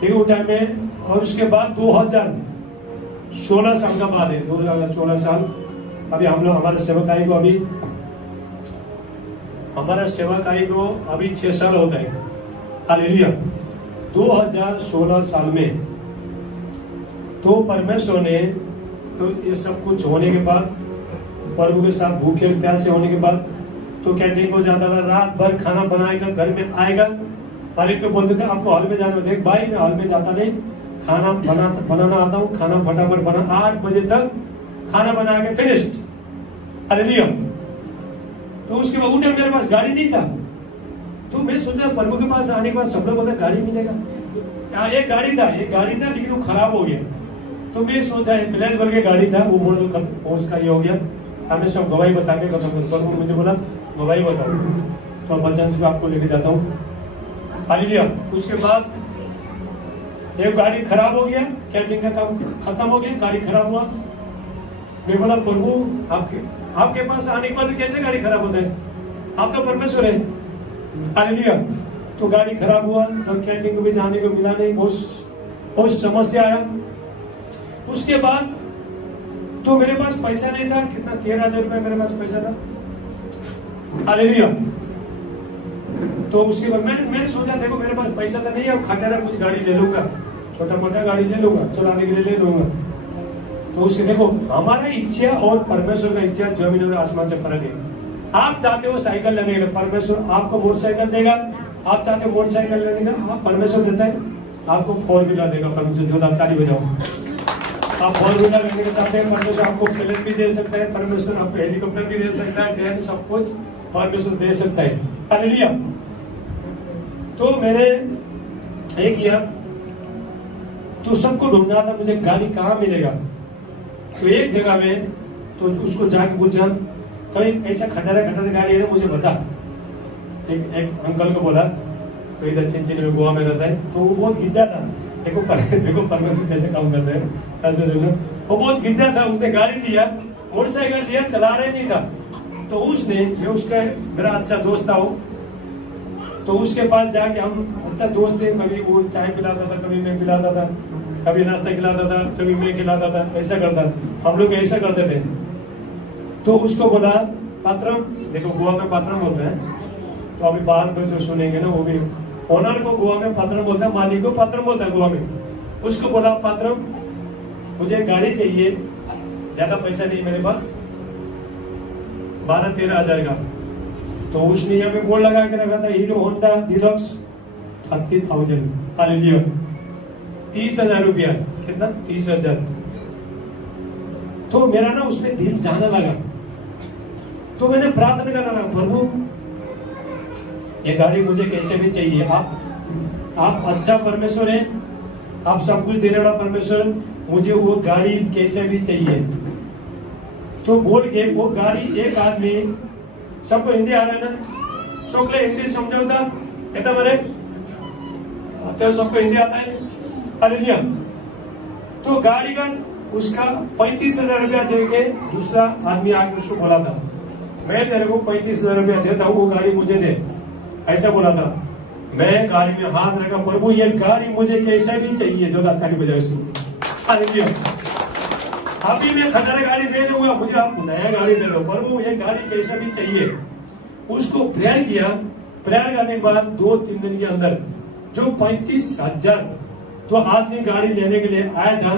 ठीक टाइम में। और उसके बाद 2016 साल का बाद है, 2016 साल। अभी हम लोग हमारे सेवकाई को अभी 6 साल होता है। हालेलुया। 2016 साल में तो परमेश्वर ने तो ये सब कुछ होने के बाद, प्रभु के साथ भूखे प्यासे होने के बाद तो कैंटीन को जाता था, रात भर खाना बनाएगा, घर में आएगा। मालिक को बोलते थे आपको हॉल में जाना। देख भाई मैं हॉल में जाता नहीं, खाना बनाना आता हूँ। खाना फटाफट बना, 8 बजे तक खाना बना के फिनिश्ड। हालेलुया। तो उसके बाद उठे, मेरे पास गाड़ी नहीं था। तो मैं सोचा प्रभु के पास आने के बाद सब लोग बोलते गाड़ी मिलेगा। एक गाड़ी था लेकिन वो खराब हो गया। तो मैं सोचा प्लेन बल के गाड़ी था, वो मॉडल उसका ये हो गया। हमें सब गवाही बता के खत्म कर। प्रभु मुझे बोला गवाही बताओ, तो बच्चन से आपको लेके जाता हूँ। हालेलुया। उसके बाद एक गाड़ी खराब हो गया, कैंटीन का काम खत्म हो गया, गाड़ी खराब हुआ। मैं बोला प्रभु आपके पास आने के बाद कैसे गाड़ी खराब होता है, आप तो परमेश्वर है। हालेलुया। तो गाड़ी खराब हुआ, तो कैंटीन को भी जाने को मिला नहीं, बहुत समस्या आया। उसके बाद तो मेरे पास पैसा नहीं था, कितना 13,000 रुपया मेरे पास पैसा था। हालेलुया। तो उसके बाद मैंने सोचा देखो मेरे पास पैसा तो नहीं है, अब खटारा कुछ गाड़ी ले लूंगा, छोटा मोटा गाड़ी ले लूंगा, चलाने के लिए ले लूंगा। तो उसके देखो हमारा इच्छा और परमेश्वर का इच्छा जमीन और आसमान से फर्क है। आप चाहते हो साइकिल लेने के लिए, परमेश्वर आपको मोटरसाइकिल देगा। आप चाहते हो मोटरसाइकिल लेने का, आप परमेश्वर देता है आपको 4 व्हीलर देगा परमेश्वर। जो ताली बजाओ। आप 4 व्हीलर लेने के चाहते हैं, परमेश्वर आपको प्लेन भी दे सकता है, परमेश्वर आपको हेलीकॉप्टर भी दे सकता है, ट्रेन, सब कुछ परमेश्वर दे सकता है। हालेलुया। तो मैंने एक किया, तो सबको ढूंढना था मुझे गाड़ी कहाँ मिलेगा। तो एक जगह में तो उसको जाके पूछा कहीं ऐसा खटारा गाड़ी है ना मुझे बता। एक अंकल को बोला, तो इधर चिंचिन में गोवा में रहता है, तो वो बहुत गिद्दा था। देखो परमेश्वर कैसे काम करते हैं, ऐसे सुनो। वो बहुत गिद्दा था, उसने गाड़ी लिया, मोटरसाइकिल लिया, चला रहे नहीं था। तो उसने, मैं उसका मेरा अच्छा दोस्त था वो, तो उसके पास जाके हम अच्छा दोस्त थे, कभी वो चाय पिलाता था, कभी मैं पिलाता था, कभी नाश्ता खिलाता था, कभी मैं खिलाता था, ऐसा करता। हम लोग ऐसा करते थे। तो उसको बोला पात्रम, देखो गोवा में पात्रम होता है, तो अभी बाहर में जो सुनेंगे ना वो भी, ओनर को गोवा में पात्रम बोलता है, मालिक को पात्रम बोलता है गोवा में। उसको बोला पात्रम मुझे गाड़ी चाहिए, ज्यादा पैसा नहीं मेरे पास, 12-13 हजार का। तो उसने यहाँ पे बोर्ड लगा के रखा था हीरो होंडा डिलक्स 30,000। हालेलुया। 30,000 रुपया। कितना? 30,000। तो मेरा ना उसमें दिल जाने लगा। तो मैंने प्रार्थना करना लगा, प्रभु ये गाड़ी मुझे कैसे भी चाहिए। आप अच्छा परमेश्वर है, आप सब कुछ देने वाला परमेश्वर, मुझे वो गाड़ी कैसे भी चाहिए। तो बोल के वो गाड़ी, एक आदमी, सबको हिंदी आ रहा है ना, सबको हिंदी समझौता कहता मेरे तो सबको हिंदी आता है। हालेलुया। तो गाड़ी का उसका 35,000 रुपया देके दूसरा आदमी आके उसको बोला था, मैं तेरे को 35,000 रुपया देता हूँ, वो गाड़ी मुझे दे, ऐसा बोला था। मैं गाड़ी में हाथ रखा, प्रभु ये गाड़ी मुझे कैसे भी चाहिए, जो ताली बजाए उसको। हालेलुया। अभी मैं खटारा गाड़ी दे दूंगा, मुझे आप नया गाड़ी दे दो, प्रभु ये गाड़ी कैसे भी चाहिए। उसको प्रेयर किया। प्रेयर करने के बाद 2-3 दिन के अंदर जो 35,000 तो आदमी गाड़ी लेने के लिए आया था,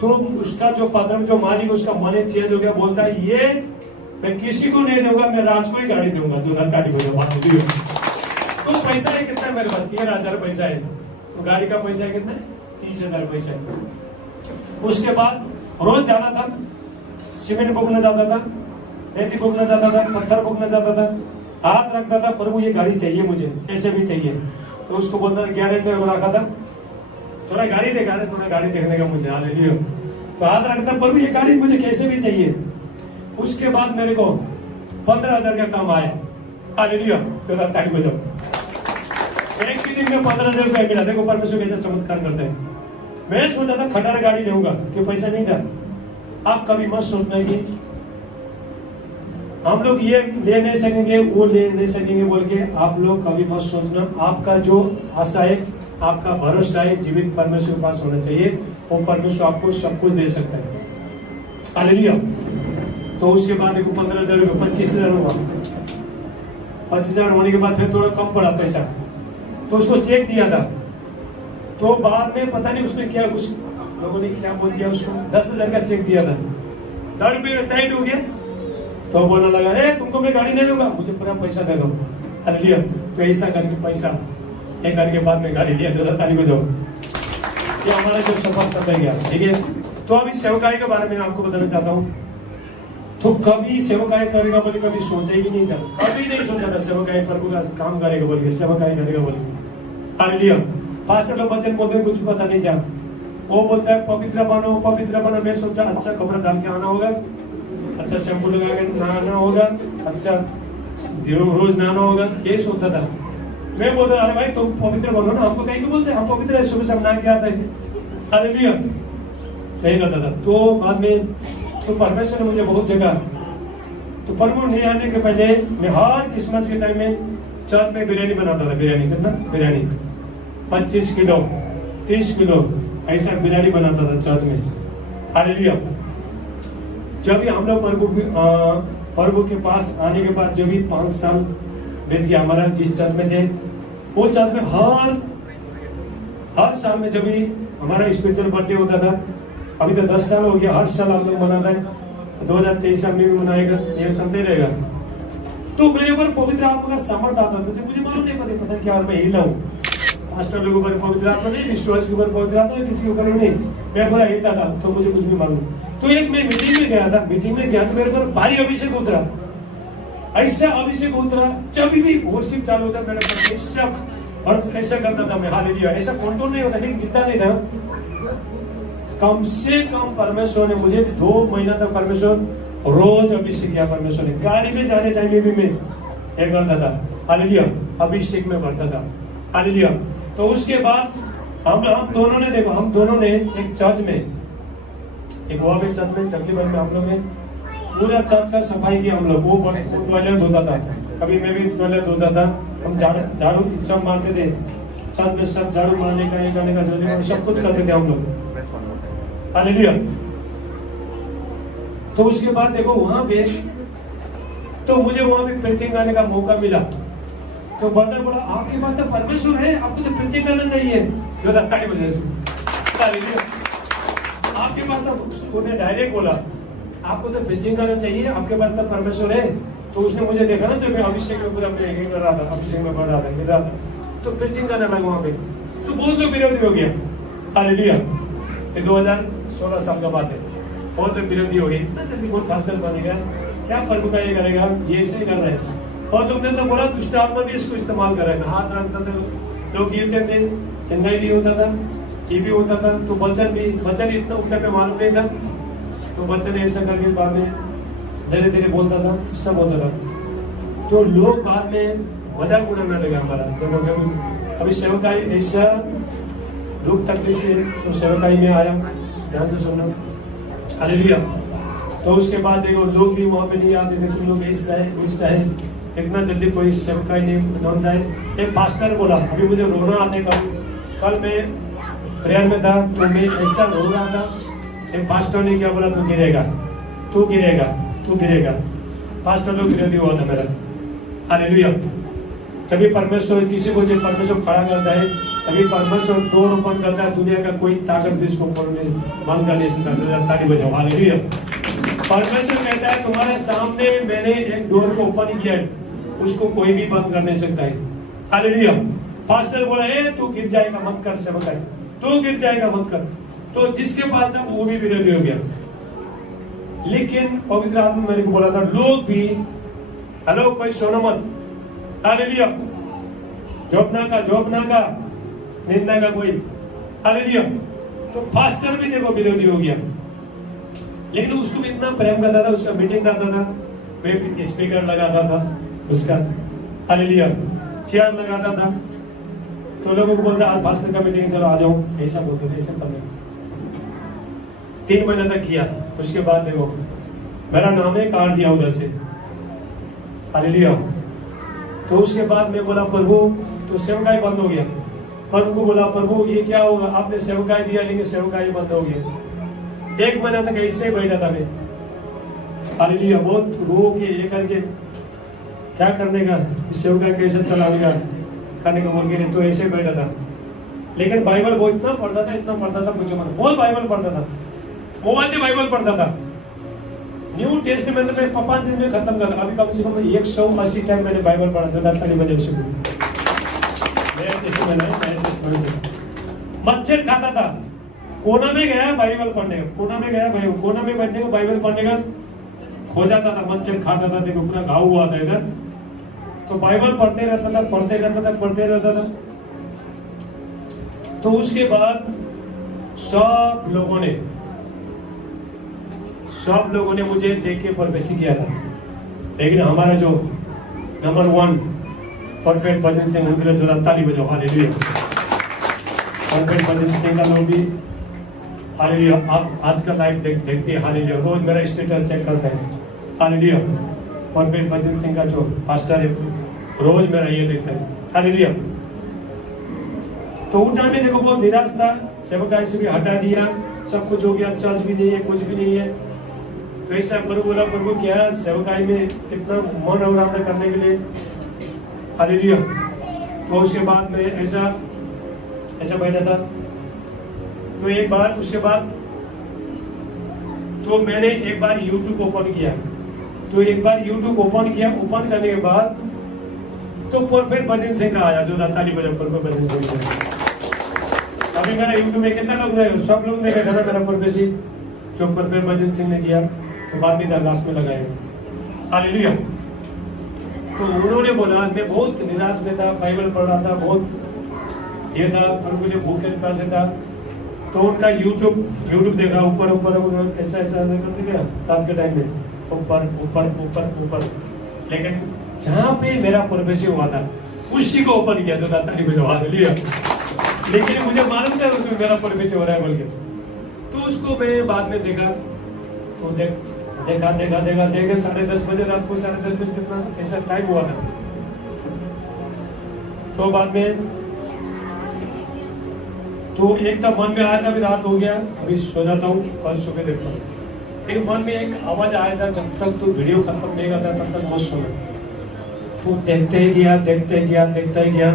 तो उसका जो पात्र, जो मालिक, उसका मन चेंज हो गया। बोलता है ये मैं किसी को नहीं दूंगा, मैं राज को ही गाड़ी दूंगा। जो गाड़ी को तो पैसा है कितना मेरे पास? 13,000 पैसा है। तो गाड़ी का पैसा है कितना? 30,000 पैसा है। उसके बाद रोज जाना था, सीमेंट बोकना जाता था, रेती बोकना जाता था, पत्थर बोकना जाता था, हाथ रखता था, प्रभु ये गाड़ी चाहिए मुझे, कैसे भी चाहिए। तो उसको बोलता था, गैरेज में रखा था, थोड़ा गाड़ी देखा रहे, थोड़ा गाड़ी देखने का मुझे। हालेलुया। तो हाथ रखता, प्रभु ये गाड़ी मुझे कैसे भी चाहिए। उसके बाद मेरे को 15,000 का काम आया। हालेलुया, ताली बजाओ। एक ही दिन में 15,000 रुपया मिला। देखो परमेश्वर कैसा चमत्कार करते हैं। मैं सोचा था खटारा गाड़ी लूंगा, कि पैसा नहीं था। आप कभी मत सोचना कि हम लोग ये ले नहीं सकेंगे, वो ले नहीं सकेंगे बोल के आप लोग कभी मत सोचना। आपका जो आशा है, आपका भरोसा है, जीवित परमेश्वर के पास होना चाहिए। वो परमेश्वर आपको सब कुछ दे सकता है। हालेलुया। तो उसके बाद देखो 15,000 रुपये 25,000 हुआ। 25,000 होने के बाद फिर थोड़ा कम पड़ा पैसा, तो उसको चेक दिया था। तो बाद में पता नहीं उसने क्या, कुछ लोगों ने क्या बोल दिया उसको, 10,000 का चेक दिया था। दर पे टाइट हो गया, तो बोलने लगा, ए तुमको मैं गाड़ी नहीं दूंगा, मुझे पूरा पैसा दे दो। हालेलुया। तो ऐसा करके पैसा एक करके बाद में गाड़ी लिया। 2 तारीख को जाओ, ये हमारा जो सफर खत्म गया। ठीक है। तो अभी सेवकाई के बारे में आपको बताना चाहता हूँ। तो कभी सेवकाई करेगा बोले कभी सोचा ही नहीं था, कभी नहीं सोचा था सेवकाई प्रभु का काम करेगा बोल के, सेवकाई करेगा बोल के। हालेलुया। पास्टर लोग वचन बोलते हैं, कुछ पता नहीं चला। वो बोलता है पवित्र बनो, पवित्र बनो। मैं सोचा अच्छा कपड़ा डाल के आना होगा, अच्छा शैम्पू लगा के नहाना होगा, अच्छा रोज नहाना होगा, ये सोचता था। मैं बोलता अरे भाई तुम पवित्र बनो ना, हमको कहीं बोलते हम पवित्र है, सुबह से नहा के आते हैं। हालेलुया। यही करता था। तो बाद में तो परमेश्वर ने मुझे बहुत जगह, तो प्रभु नहीं आने के पहले मैं हर क्रिसमस के टाइम में चर्च में बिरयानी बनाता था। बिरयानी कितना, बिरयानी 25 किलो 30 किलो ऐसा बिरयानी बनाता था चर्च में। हालेलुया। जब भी हम लोग प्रभु के पास आने के बाद, जो भी 5 साल बीत गया हमारा जिस चर्च में थे, वो चर्च में हर साल में जब भी हमारा स्पेशल बर्थडे होता था, अभी तो 10 साल हो गया, हर साल हम लोग मनाते हैं। 2023 में भी मनाएगा, ये चलते रहेगा। तो मेरे ऊपर पवित्र आत्मा का सामर्थ आता था। मुझे मालूम नहीं पता क्या मैं हिला हूँ। पास्टर लोगों पर पवित्र आत्मा नहीं, विश्वास के ऊपर पवित्र आत्मा, किसी के ऊपर नहीं। मैं पूरा हिलता था, तो मुझे कुछ भी मालूम। तो एक मैं मीटिंग में गया था, मीटिंग में गया तो मेरे पर भारी अभिषेक उतरा। ऐसा अभिषेक उतरा, जब भी वर्शिप चालू होता मेरे पर ऐसा, और ऐसा करता था मैं। हालेलुया। ऐसा कंट्रोल नहीं होता, लेकिन गिरता नहीं था। कम से कम परमेश्वर ने मुझे 2 महीना तक परमेश्वर रोज अभिषेक किया। परमेश्वर ने गाड़ी में जाने टाइम में भी मैं ये करता था। हालेलुया। अभिषेक में भरता था। हालेलुया। तो उसके बाद हम दोनों ने देखो, हम दोनों ने एक चर्च में, एक वहां पे चर्च में तकरीबन में हम लोग ने पूरा चर्च का सफाई किया। हम लोग वो टॉयलेट धोता था, कभी मैं भी टॉयलेट धोता था। हम झाड़ू सब मारते थे चर्च में, सब झाड़ू मारने का, ये करने का, सब कुछ करते थे हम लोग। हालेलुया। तो उसके बाद देखो वहां पे, तो मुझे वहां पे प्रीचिंग करने का मौका मिला। तो ब्रदर बोला आपके पास तो परमेश्वर है, आपको तो प्रीचिंग करना चाहिए। जो ताली बजाए से आपके पास तो, उसने डायरेक्ट बोला आपको तो प्रीचिंग करना चाहिए, आपके पास तो परमेश्वर है। तो उसने मुझे देखा ना, तो मैं अभिषेक में पूरा कर रहा था, अभिषेक में बढ़ रहा था, तो प्रीचिंग करने लगा वहां पे। तो बहुत लोग विरोधी हो गया। हालेलुया। ये 2016 साल का बात है। बहुत लोग विरोधी हो गए, इतना जल्दी बहुत पास्टर बनेगा, क्या प्रभु का ये करेगा, ये ऐसे ही कर रहे हैं। और तुमने तो बोला दुष्ट आत्मा भी इसको इस्तेमाल कर रहे हैं। हाथ रखता था, लोग गिरते थे, चंगाई भी होता था, ये भी होता था। तो वचन इतना उठने पे मालूम नहीं था। तो वचन ऐसा करके बाद में धीरे धीरे बोलता था, सब बोलता था। तो लोग बाद में मजाक उड़ाने लगे हमारा। तो अभी सेवकाई ऐसा दुख तकलीफ से, तो सेवकाई में आया, ध्यान से सुनना। हालेलुया। तो उसके बाद देखो लोग भी वहां पे नहीं आते थे, तुम लोग ऐसा है, इतना जल्दी कोई सेवकाई नहीं होता है। एक पास्टर बोला, अभी मुझे रोना आता है। कल मैं प्रेयर में था, तो मैं ऐसा रो रहा था। एक पास्टर ने क्या बोला, तू गिरेगा, तू गिरेगा, तू गिरेगा। पास्टर लोग विरोधी हुआ था मेरा। हालेलुया। तभी परमेश्वर किसी को जब परमेश्वर खड़ा करता है, तभी परमेश्वर डोर ओपन करता है। दुनिया का कोई ताकत भी इसको खोलने बंद कर नहीं सकता। ताली बजाओ। हालेलुया। परमेश्वर कहता है तुम्हारे सामने मैंने एक डोर को ओपन किया, उसको कोई भी बंद कर नहीं सकता है। हालेलुया। पास्टर बोला ए तू गिर जाएगा मत कर, सेवकाई तू गिर जाएगा मत कर। तो जिसके पास था वो भी विरोधी हो गया। लेकिन पवित्र आत्मा मेरे को बोला था लोग भी, हेलो कोई सोना मत। हालेलुया। जॉब ना का निंदा का कोई। हालेलुया। तो पास्टर भी देखो विरोधी हो गया। लेकिन उसको भी इतना प्रेम करता था, उसका मीटिंग करता था, वे स्पीकर लगाता था उसका, हालेलुया, चेयर लगाता था, तो लोगों को बोलता आज पास्टर का मीटिंग चलो आ जाओ, ऐसा बोलते थे, ऐसा करते 3 महीने तक किया। उसके बाद देखो मेरा नाम है काट दिया उधर से, हालेलुया। तो उसके बाद मैं बोला प्रभु, तो सेवकाई बंद हो गया। प्रभु को बोला प्रभु ये क्या होगा, आपने सेवकाई दिया लेकिन सेवकाई बंद हो गया। 1 महीना तक ऐसे ही बैठा था मैं, हालेलुया, बहुत रो के ये करके क्या करने का, सेवकाई कैसे चलाने करने का बोल के, तो ऐसे ही बैठा था। लेकिन बाइबल वो इतना पढ़ता था, इतना पढ़ता था, मुझे मन बहुत बाइबल पढ़ता था, मोबाइल से बाइबल पढ़ता था। न्यू टेस्टमेंट में 5 दिन में खत्म कर, अभी कम से कम 180 टाइम मैंने बाइबल पढ़ा था, ताली बजे उसे मच्छर खाता था, कोना में गया बाइबल पढ़ने का, कोना में गया भाई, कोना में बैठने को बाइबल पढ़ने का खो जाता था, मच्छर खाता था, देखो पूरा घाव हुआ था इधर। तो बाइबल पढ़ते रहता था, पढ़ते रहता था, पढ़ते रहता था। तो उसके बाद सब लोगों ने मुझे देख के परवेशी किया था, लेकिन हमारा जो नंबर 1 परफेक्ट भजन सिंह, उनके लिए जो ताली बजाओ, हालेलुया। परफेक्ट भजन सिंह का लोग भी हालेलुया, आप आज का लाइव देखते हैं, हालेलुया, रोज मेरा स्टेटस चेक करते हैं, हालेलुया। परफेक्ट भजन सिंह का जो पास्टर है रोज मेरा ये देखता है, हालेलुया। तो उस टाइम में देखो बहुत निराश था, सेवकाई से भी हटा दिया, सब कुछ हो गया, चर्च भी नहीं है, कुछ भी नहीं है। तो ऐसा प्रभु बोला, प्रभु क्या सेवकाई में कितना मन और आराम करने के लिए, हालेलुया। तो उसके बाद में ऐसा बैठा था। तो एक बार उसके बाद तो मैंने एक बार YouTube ओपन किया, तो एक बार YouTube ओपन किया, ओपन करने के बाद तो परफेक्ट भजन सिंह का आया, जो ताली बजा परफेक्ट भजन सिंह का। अभी मेरा YouTube में कितना लोग ने, सब लोग ने देखा था मेरा परफेसी जो परफेक्ट भजन सिंह ने किया, तो बाद में लास्ट में लगाए, हालेलुया। तो उन्होंने बोला, मैं बहुत निराश में था, बाइबल पढ़ रहा था, बहुत ये था, प्रभु मुझे भूखे प्यासे था। तो उनका YouTube देखा, ऊपर ऐसा करते क्या रात के टाइम में, ऊपर, लेकिन जहाँ पे मेरा परवेश हुआ था उसी को ओपन किया, तो ताली बजाओ, हालेलुया। लेकिन मुझे मालूम था उसमें मेरा परवेश हो रहा है बोल के। तो उसको मैं बाद में देखा, तो देखा 10:30 बजे रात को, 10:30 बजे कितना ऐसा टाइम हुआ था। तो बाद में तो एक तब मन में आया था, अभी रात हो गया, अभी सो जाता हूँ, कल सुबह देखता हूँ। लेकिन मन में एक आवाज आया था, जब तक तो वीडियो खत्म नहीं करता तब तक मत सोना। तो देखते ही गया।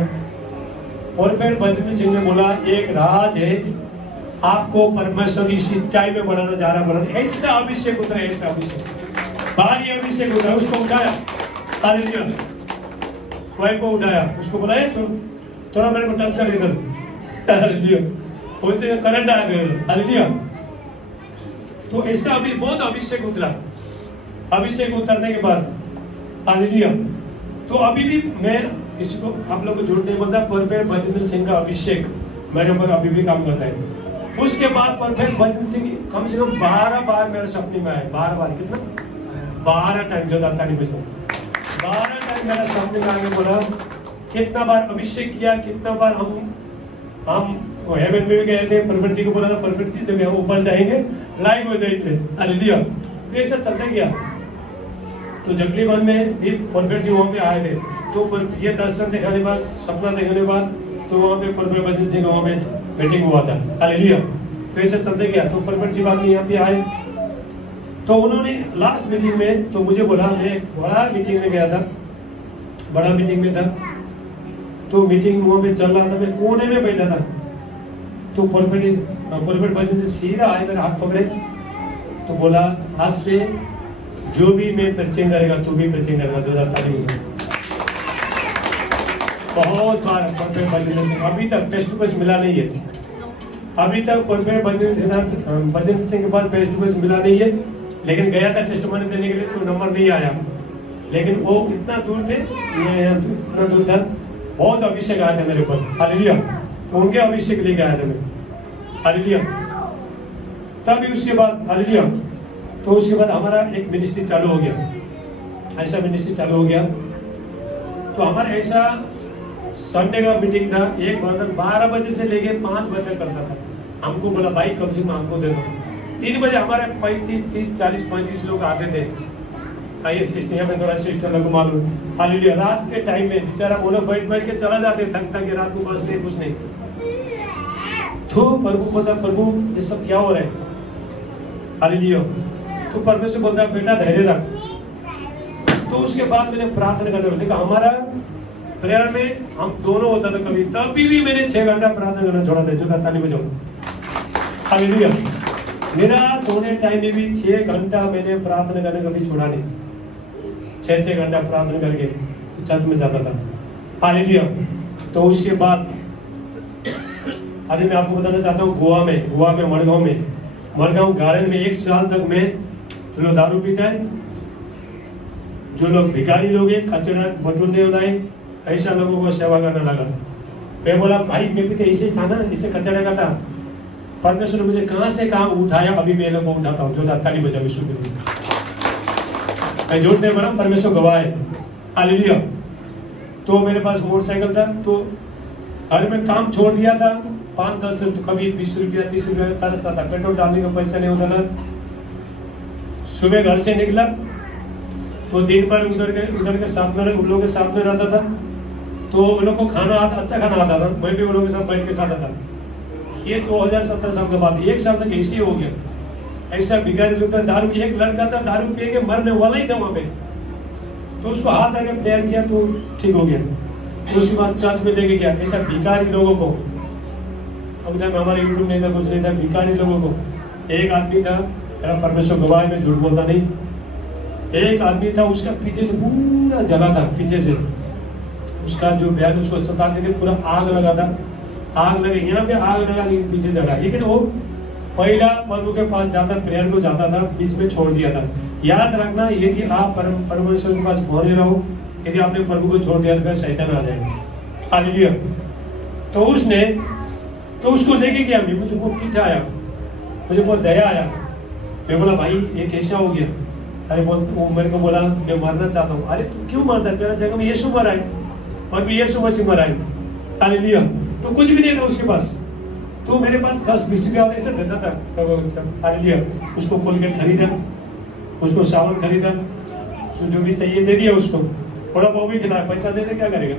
और फिर भजन सिंह ने बोला, एक राज है, आपको परमेश्वर इसी टाइम में बनाना जा रहा, बनाना ऐसा अभिषेक उतरा, ऐसा अभिषेक, भारी अभिषेक उतरा। उसको उठाया, हालेलुया, वाइफ को उठाया, उसको बोला थोड़ा मेरे को टच कर इधर, हालेलुया, उनसे करंट आ गया, हालेलुया। तो ऐसा अभी बहुत अभिषेक उतरा। अभिषेक उतरने के बाद, हालेलुया, तो अभी भी मैं किसी को, आप लोग को झूठ नहीं बोलता, परफेक्ट भजन सिंह का अभिषेक मेरे ऊपर अभी भी काम करता है। उसके बाद परफेक्ट भजन सिंह कम से कम 12 बार मेरे सपने में आए, 12 बार, कितना 12 टाइम, जो दाता नहीं बचो, 12 टाइम मेरा सपने में आगे बोला, कितना बार अभिषेक किया, कितना बार हम हेवन में भी गए थे, परफेक्ट जी को बोला था, परफेक्ट जी जब हम ऊपर जाएंगे लाइव हो जाएंगे, हालेलुया। तो ऐसा चलता गया। तो जंगली वन में भी परफेक्ट जी वहाँ पे आए थे, तो ये दर्शन दिखाने के बाद, सपना देखने के बाद, तो वहाँ पे परफेक्ट भजन सिंह वहाँ पे मीटिंग हुआ था, हालेलुया। तो ऐसा चलते गया। तो परफेक्ट जी बाद में यहाँ पे आए, तो उन्होंने लास्ट मीटिंग में तो मुझे बोला, मैं बड़ा मीटिंग में गया था, बड़ा मीटिंग में था, तो मीटिंग वहाँ पे चल रहा था, मैं कोने में बैठा था। तो परफेक्ट भजन से सीधा आए, मेरा हाथ पकड़े, तो बोला, आज से जो भी मैं प्रीचिंग करेगा तू भी प्रीचिंग करेगा, 2000 मुझे बहुत बार परफेक्ट भजन से अभी तक फेस टू फेस मिला नहीं है। अभी तक परफेक्ट भजन सिंह के पास फेस टू फेस मिला नहीं है, लेकिन गया था टेस्टिमनी देने के लिए, तो नंबर नहीं आया। लेकिन वो इतना दूर थे, इतना दूर था, बहुत अभिषेक आया था मेरे ऊपर, हालेलुया। तो उनके अभिषेक लेके आया था मैं, हालेलुया। तभी उसके बाद, हालेलुया, तो उसके बाद हमारा एक मिनिस्ट्री चालू हो गया, ऐसा मिनिस्ट्री चालू हो गया। तो हमारा ऐसा संडे का मीटिंग था, एक ब्रदर 12 बजे से लेके 5 बजे तक करता था। हमको बोला भाई कम से कम हमको दे दो। 3 बजे हमारे 35 लोग आते थे। आइए सिस्टर, यहाँ पे थोड़ा सिस्टर लोग मालूम, हालेलुया। रात के टाइम में बेचारा वो लोग बैठ के चला जाते, थक के रात को, बस नहीं कुछ नहीं। तो प्रभु बोलता, प्रभु ये सब क्या हो रहा है, हालेलुया। तो परमेश्वर बोलता बेटा धैर्य रख। तो उसके बाद मैंने प्रार्थना करने लगा। देखा हमारा प्रेयर में हम दोनों होता था कभी, तभी भी मैंने 6 घंटा प्रार्थना करना छोड़ा नहीं। जो ताली बजाओ, हालेलुया। मेरा सोने टाइम में भी 6 घंटा मैंने प्रार्थना करने कभी छोड़ा नहीं। 6 घंटा प्रार्थना करके चर्च में जाता था, हालेलुया। तो उसके बाद अभी मैं आपको बताना चाहता हूँ, गोवा में मड़गांव गार्डन में 1 साल तक मैं, जो लोग दारू पीता है, जो लोग भिखारी लोग हैं, कचरा बटोरने वाला है, ऐसा लोगों को सेवा करने लगा। मैं बोला भाई मैं भी तो ऐसे ही था ना, इससे कचरा का था। परमेश्वर ने मुझे कहां से कहां उठाया, अभी मैं लोगों को उठाता हूँ। जो ताली बजा विश्व के लिए, मैं झूठ नहीं बोला, परमेश्वर गवाह है, हालेलुया। तो मेरे पास मोटरसाइकिल था, तो घर में काम छोड़ दिया था। 5-10 तो कभी 20 रुपया 30 रुपया तरसता था, पेट्रोल डालने का पैसा नहीं होता था। सुबह घर से निकला तो दिन भर उधर के साथ में, उन लोगों के साथ में रहता था। तो उन लोग को खाना अच्छा खाना आता था, मैं भी उन लोगों के साथ बैठ के खाता था। ये 2017 साल के बाद 1 साल तक ऐसे ही हो गया। ऐसा भिखारी लोग था, दारू, एक लड़का था दारू पी के मरने वाला ही था वहां पे। तो उसको हाथ आके प्रेयर किया तो ठीक हो गया। उसके बाद चर्च में लेके गया। ऐसा भिखारी लोगों को, अब टाइम हमारे यूट्यूब नहीं था, कुछ नहीं था, भिखारी लोगों को। एक आदमी था, मेरा परमेश्वर गवाह, में झूठ बोलता नहीं। एक आदमी था, उसका पीछे से पूरा जला था, पीछे से उसका जो बहन उसको सताते थे, पूरा आग लगा था। आग लगे, यहाँ पे आग लगा, लेकिन पीछे जला। लेकिन वो पहला प्रभु के पास जाता, प्रेयर को जाता था, बीच में छोड़ दिया था। याद रखना, यदि आप परमेश्वर के पास बने रहो, यदि आपने प्रभु को छोड़ दिया तो फिर शैतान आ जाएगा, हालेलुया। तो उसको लेके गया, मुझे बहुत चिट्ठा आया, मुझे बहुत दया आया। मैं बोला भाई ये कैसा हो गया? अरे वो मेरे को बोला मैं मरना चाहता हूँ। अरे तू क्यों मरता है, तेरा जगह में यीशु मरा है, और भी यीशु मसीह मरा है, हालेलुया। तो कुछ भी नहीं था उसके पास, तो मेरे पास 10-20 रुपया ऐसे देता था, हालेलुया। उसको कोलगेट खरीदा, उसको साबुन खरीदा, जो भी चाहिए दे दिया उसको। थोड़ा पाव भी खिलाया, पैसा देने क्या करेगा,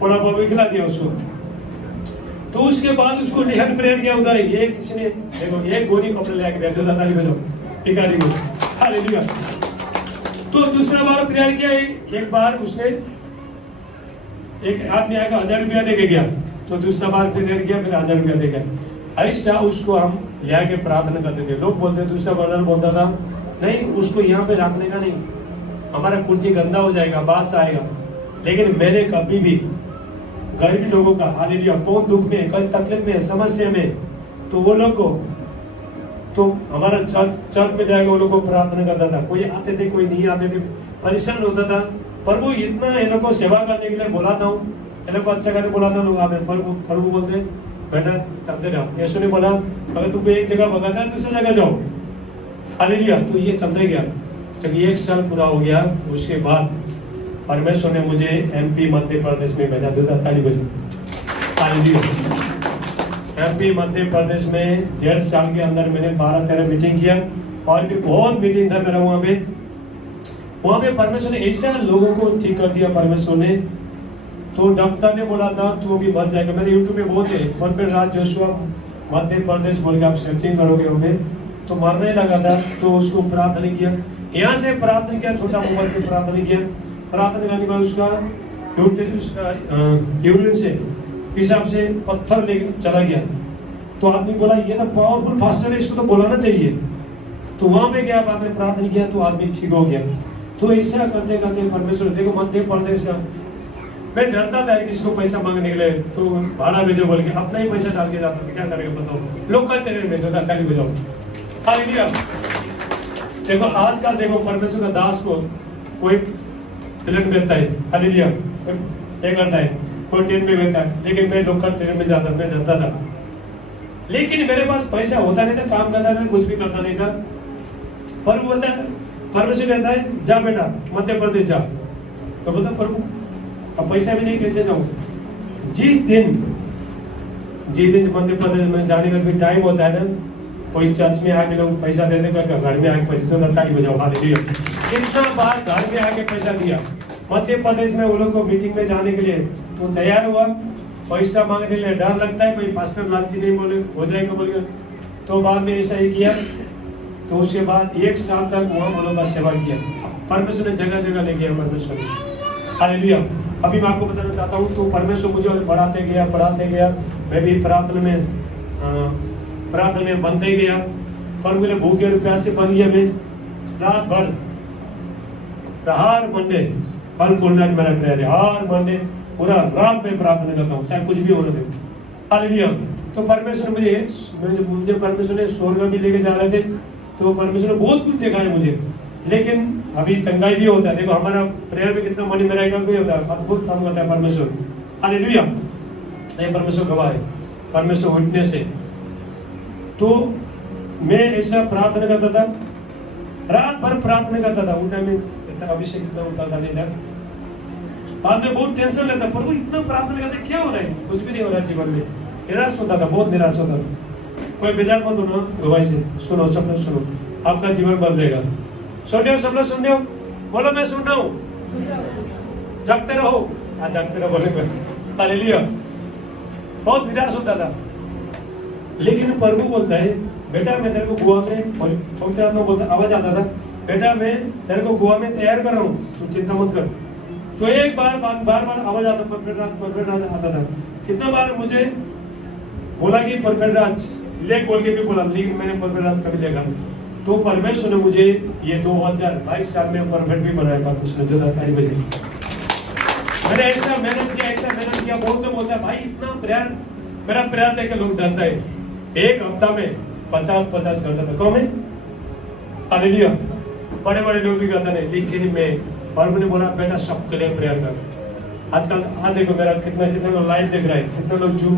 थोड़ा पाव भी खिला दिया उसको। तो उसके बाद उसको निहन प्रेयर किया उधर। ये किसी ने देखो एक गोली कपड़े लेके दिया, जो ताली बजाओ, भिखारी को, हालेलुया। तो दूसरा बार प्रेयर किया, एक बार उसने, एक आदमी आएगा 1000 रुपया दे के गया। तो दूसरा बार प्रेयर किया, फिर 1000 रुपया दे गया। ऐसा उसको हम ले के प्रार्थना करते थे। लोग बोलते, दूसरा ब्रदर बोलता था नहीं उसको यहाँ पे रखने का नहीं, हमारा कुर्सी गंदा हो जाएगा, बास आएगा। लेकिन मैंने कभी भी गरीब लोगों का, हालेलुया, कौन दुख में, कई तकलीफ में, समस्या में, तो वो लोग को, तो हमारा चर्च में जाएगा, वो लोग को प्रार्थना करता था। कोई आते थे, कोई नहीं आते थे, परेशान होता था। प्रभु इतना इन लोग को सेवा करने के लिए बुलाता हूँ, इन लोग को अच्छा करने बुलाता हूँ, लोग आते हैं। प्रभु बोलते बेटा चलते रहो। यीशु ने बोला अगर तुमको एक जगह भगाता है दूसरी जगह जाओ, हालेलुया। तो ये चलते गया। जब 1 साल पूरा हो गया, उसके बाद परमेश्वर ने मुझे MP मध्य प्रदेश में भेजा। ताली बजाओ, हालेलुया। MP मध्य प्रदेश में 1.5 साल के अंदर मैंने 12-13 मीटिंग किया, और भी बहुत मीटिंग था मेरा वहाँ पे परमेश्वर ने ऐसा लोगों को ठीक कर दिया परमेश्वर ने। तो डॉक्टर ने बोला था तू अभी मर जाएगा। मेरे यूट्यूब में बहुत है, कॉर्पोरेट राज जोशुआ मध्य प्रदेश बोल के आप सर्चिंग करोगे हमें, तो मरने लगा था। तो उसको प्रार्थना किया, यहाँ से प्रार्थना किया, छोटा मोबाइल से प्रार्थना किया। प्रार्थना करने के बाद उसका यूरिन से, पेशाब से पत्थर ले चला गया। तो आदमी बोला ये तो पावरफुल फास्टर है, इसको तो बुलाना चाहिए। तो वहां पे गया, बाद में प्रार्थना किया, तो आदमी ठीक हो गया। तो ऐसा करते करते परमेश्वर, देखो मध्य प्रदेश का, मैं डरता था किसी को पैसा मांगने के लिए, तो भाड़ा भेजो बोल के अपना ही पैसा डाल के जाता था। क्या करेगा बताओ, लोकल ट्रेन में भेजो, ताली बजाओ, हालेलुया। देखो आजकल देखो परमेश्वर का दास को कोई प्लेन भेजता है, हालेलुया, ये करता है, कोई ट्रेन में भेजता है, लेकिन मैं लोकल ट्रेन में जाता, मैं डरता था। लेकिन मेरे पास पैसा होता नहीं था, काम करता था, कुछ भी करता नहीं था। प्रभु बोलता है, परमेश्वर कहता है जा बेटा मध्य प्रदेश जा। तो बोलता प्रभु अब पैसा भी नहीं, कैसे जाऊं? जिस दिन मध्य प्रदेश में जाने का भी टाइम होता है ना, कोई चर्च में आके लोग पैसा दे देगा, घर में आके पैसा तो ताली बजाओ हालेलुया। कितना बार घर में आके पैसा दिया। मध्य प्रदेश में वो लोग को मीटिंग में जाने के लिए तो तैयार हुआ, पैसा मांगने के लिए डर लगता है, कोई पास्टर लालची नहीं बोले हो जाएगा बोलेगा। तो बाद में ऐसा ही किया, तो उसके बाद 1 साल तक वहाँ वो लोग का सेवा किया। परमेश्वर ने जगह जगह ले गया परमेश्वर ने हालेलुया। अभी मैं आपको बताना चाहता हूँ, तो परमेश्वर मुझे पढ़ाते गया, मैं भी प्रार्थना में बनते गया, और मेरे भूखे और प्यासे बन गया। मैं रात भर हर मंडे, कल फुल नाइट मेरा प्रेयर है, हर मंडे पूरा रात में प्रार्थना करता हूँ, चाहे कुछ भी होने दे हालेलुया। तो परमेश्वर मुझे परमेश्वर ने स्वर्ग भी लेके जा रहे थे, तो परमेश्वर ने बहुत कुछ दिखाया मुझे। लेकिन अभी चंगाई भी होता है, देखो हमारा प्रेयर में कितना मनी मेरा भी होता है, अद्भुत काम करता है परमेश्वर हालेलुया। ये परमेश्वर गवाह है, परमेश्वर विटनेस है। तो मैं ऐसा प्रार्थना करता था, रात भर प्रार्थना करता था। उस टाइम में इतना अभिषेक इतना होता था नहीं था। बाद में बहुत टेंशन लेता, प्रभु इतना प्रार्थना करते क्या हो रहा है, कुछ भी नहीं हो रहा है जीवन में। निराश होता था, बहुत निराश होता था। कोई बेजार मत होना गवाही से, सुनो सब लोग सुनो, आपका जीवन बदलेगा। सुन रहे हो सब लोग, सुन रहे हो? बोलो मैं सुन रहा हूँ। जागते रहो, जागते रहो बोले हालेलुया। बहुत निराश होता था, लेकिन प्रभु बोलता है बेटा मैं तेरे को गोवा में, पवित्र आत्मा बोलता आवाज आता था, बेटा मैं तेरे को गोवा में तैयार कर रहा हूँ, तू चिंता मत कर। तो एक बार आवाज आता, परफेक्ट राज आता था। कितना बार मुझे बोला कि परफेक्ट राज ले बोल के भी बोला, लेकिन मैंने परफेक्ट राज कभी लेगा। तो परमेश्वर ने मुझे ये 2022 साल में परफेक्ट भी बनाया। परमेश्वर ने जो तारीफ बजे मैंने ऐसा मेहनत किया। बहुत लोग बोलता है भाई इतना प्यार, मेरा प्यार देख के लोग डरता है। एक हफ्ता में 50 घंटा था कम है हालेलुया। बड़े बड़े लोग भी कहते हैं, लेकिन मैं और मैंने बोला बेटा सबके लिए प्रेयर कर। आजकल देखो मेरा कितना लोग लाइव देख रहा है, कितना लोग जूम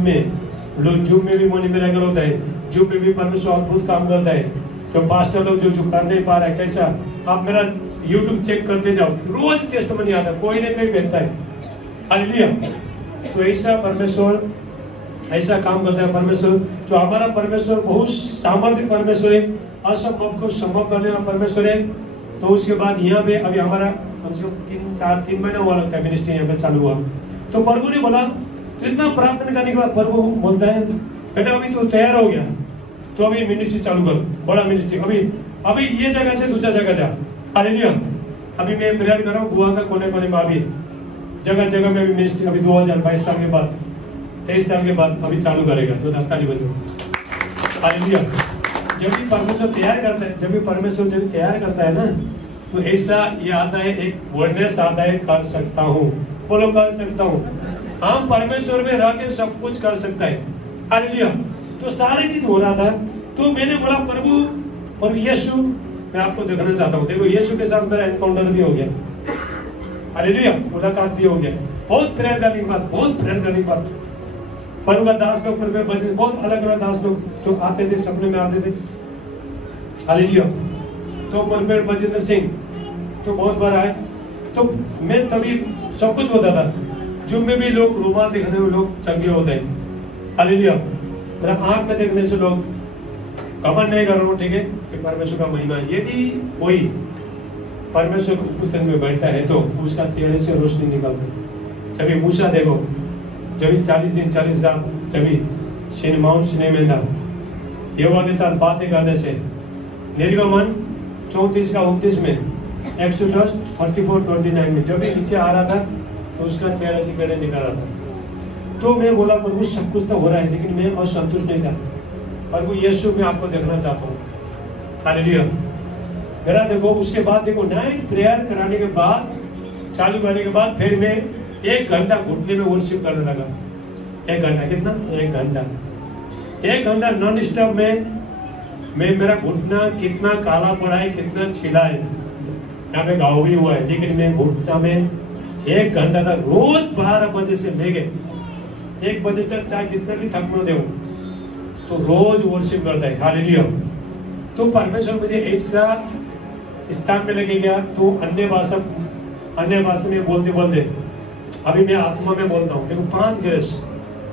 में भी मनी मेरा होता है, जूम में भी परमेश्वर अद्भुत काम करता है। तो पास्टर लोग जो कर नहीं पा रहा है, कैसा आप मेरा यूट्यूब चेक करते जाओ, रोज टेस्टमनी आता है, कोई ना कोई भेजता है हालेलुया। तो ऐसा परमेश्वर ऐसा काम करता है परमेश्वर। जो हमारा परमेश्वर बहुत सामर्थ्य परमेश्वर है, असंभव को संभव करने वाला परमेश्वर है। तो उसके बाद यहाँ पे अभी हमारा कम से कम 3 महीना हुआ लगता है मिनिस्ट्री यहाँ पे चालू हुआ। तो प्रभु ने बोला, तो इतना प्रार्थना करने के बाद प्रभु बोलता है बेटा अभी तो तैयार हो गया, तो अभी मिनिस्ट्री चालू कर, बड़ा मिनिस्ट्री। अभी ये जगह से दूसरा जगह जा हालेलुया। अभी मैं प्रेयर कर रहा हूँ गोवा का कोने कोने में, अभी जगह जगह में भी मिनिस्ट्री अभी 2022 साल के बाद 23 साल के बाद अभी चालू करेगा। तो ताली बजो हालेलुया। जब भी परमेश्वर तैयार करता है ना, तो ऐसा ये आता है, एक बोल्डनेस आता है, कर सकता हूँ। बोलो कर सकता हूँ। हम परमेश्वर में रह के सब कुछ कर सकता है हालेलुया। तो सारी चीज हो रहा था। तो मैंने बोला प्रभु यीशु मैं आपको देखना चाहता हूँ। देखो यीशु के साथ मेरा एनकाउंटर भी हो गया हालेलुया, मुलाकात भी हो गया। बहुत प्रेयर करने के बाद प्रभु का दास लोग बहुत अलग अलग दास लोग जो आते थे, सपने में आते थे हालेलुया। तो परफेक्ट बजेंद्र सिंह तो बहुत बार आए। तो मैं तभी सब कुछ होता था, जुम में भी लोग रुमाल देखने में लोग चंगे होते हैं हालेलुया। मेरा आंख में देखने से लोग कमर नहीं कर रहा हूँ, ठीक है, परमेश्वर का महिमा। यदि कोई परमेश्वर की उपस्थिति में बैठता है तो उसका चेहरे से रोशनी निकलता है। जब मूसा देखो, जब 40 दिन 40 रात जब माउंट सिने में था, यहोवा के साथ बातें करने से, निर्गमन 34:29 में, एक्सोडस 44:29 में जब भी नीचे आ रहा था तो उसका चेहरा से किरणें निकल रहा था। तो मैं बोला प्रभु सब कुछ तो हो रहा है, लेकिन मैं असंतुष्ट नहीं था। प्रभु यीशु में आपको देखना चाहता हूँ हालेलुया। मेरा देखो उसके बाद देखो नाइट प्रेयर कराने के बाद, चालू करने के बाद फिर मैं 1 घंटा घुटने में वर्शिप करने लगा। 1 घंटा कितना? 1 घंटा नॉन स्टॉप में मेरा घुटना कितना काला पड़ा है, कितना छिला है, यहाँ पे घाव भी हुआ है, लेकिन मैं घुटना में 1 घंटा तक रोज 12 बजे से लेके 1 बजे तक चाहे जितना भी थक न दे तो रोज वर्शिप करता है हालेलुया। तो परमेश्वर मुझे ऐसा स्थान में लेके गया तो अन्य भाषा में बोलते बोलते, अभी मैं आत्मा में बोलता हूँ। देखो 5 ग्रेस,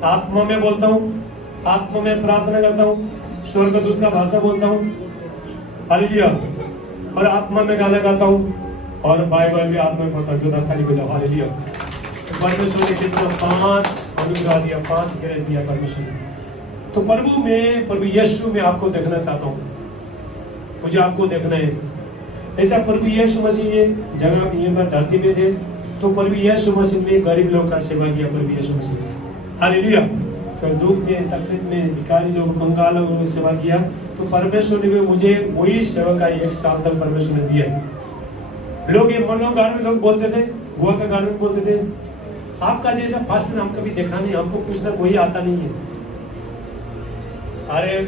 आत्मा में बोलता हूँ, आत्मा में प्रार्थना करता हूँ, स्वर्गदूत का भाषा बोलता हूँ, हालेलुया, और आत्मा में गाना गाता हूँ, और बाइबल भी आत्मा में पढ़ता हूँ। जो ताली बजाओ, हालेलुया। परमेश्वर ने कितना 5 अनुग्रह दिया, 5 ग्रेस दिया परमेश्वर ने। तो प्रभु यीशु में आपको देखना चाहता हूँ, मुझे आपको देखना है। ऐसा प्रभु यीशु मसीह ये जगह ये पर धरती में थे, तो प्रभु यीशु मसीह ने गरीब लोग का सेवा किया। प्रभु यीशु मसीह, हालेलुया, तो दुख में, तकलीफ में, भिखारी लोग, कंगाल लोगों की सेवा किया। तो परमेश्वर ने भी मुझे वही सेवा का 1 साल तक परमेश्वर ने दिया। लोग ये मनो गार्डन लोग बोलते थे, गोवा का गार्डन बोलते थे, आपका जैसा फास्टर हम कभी देखा नहीं, हमको कुछ ना कोई आता नहीं है। अरे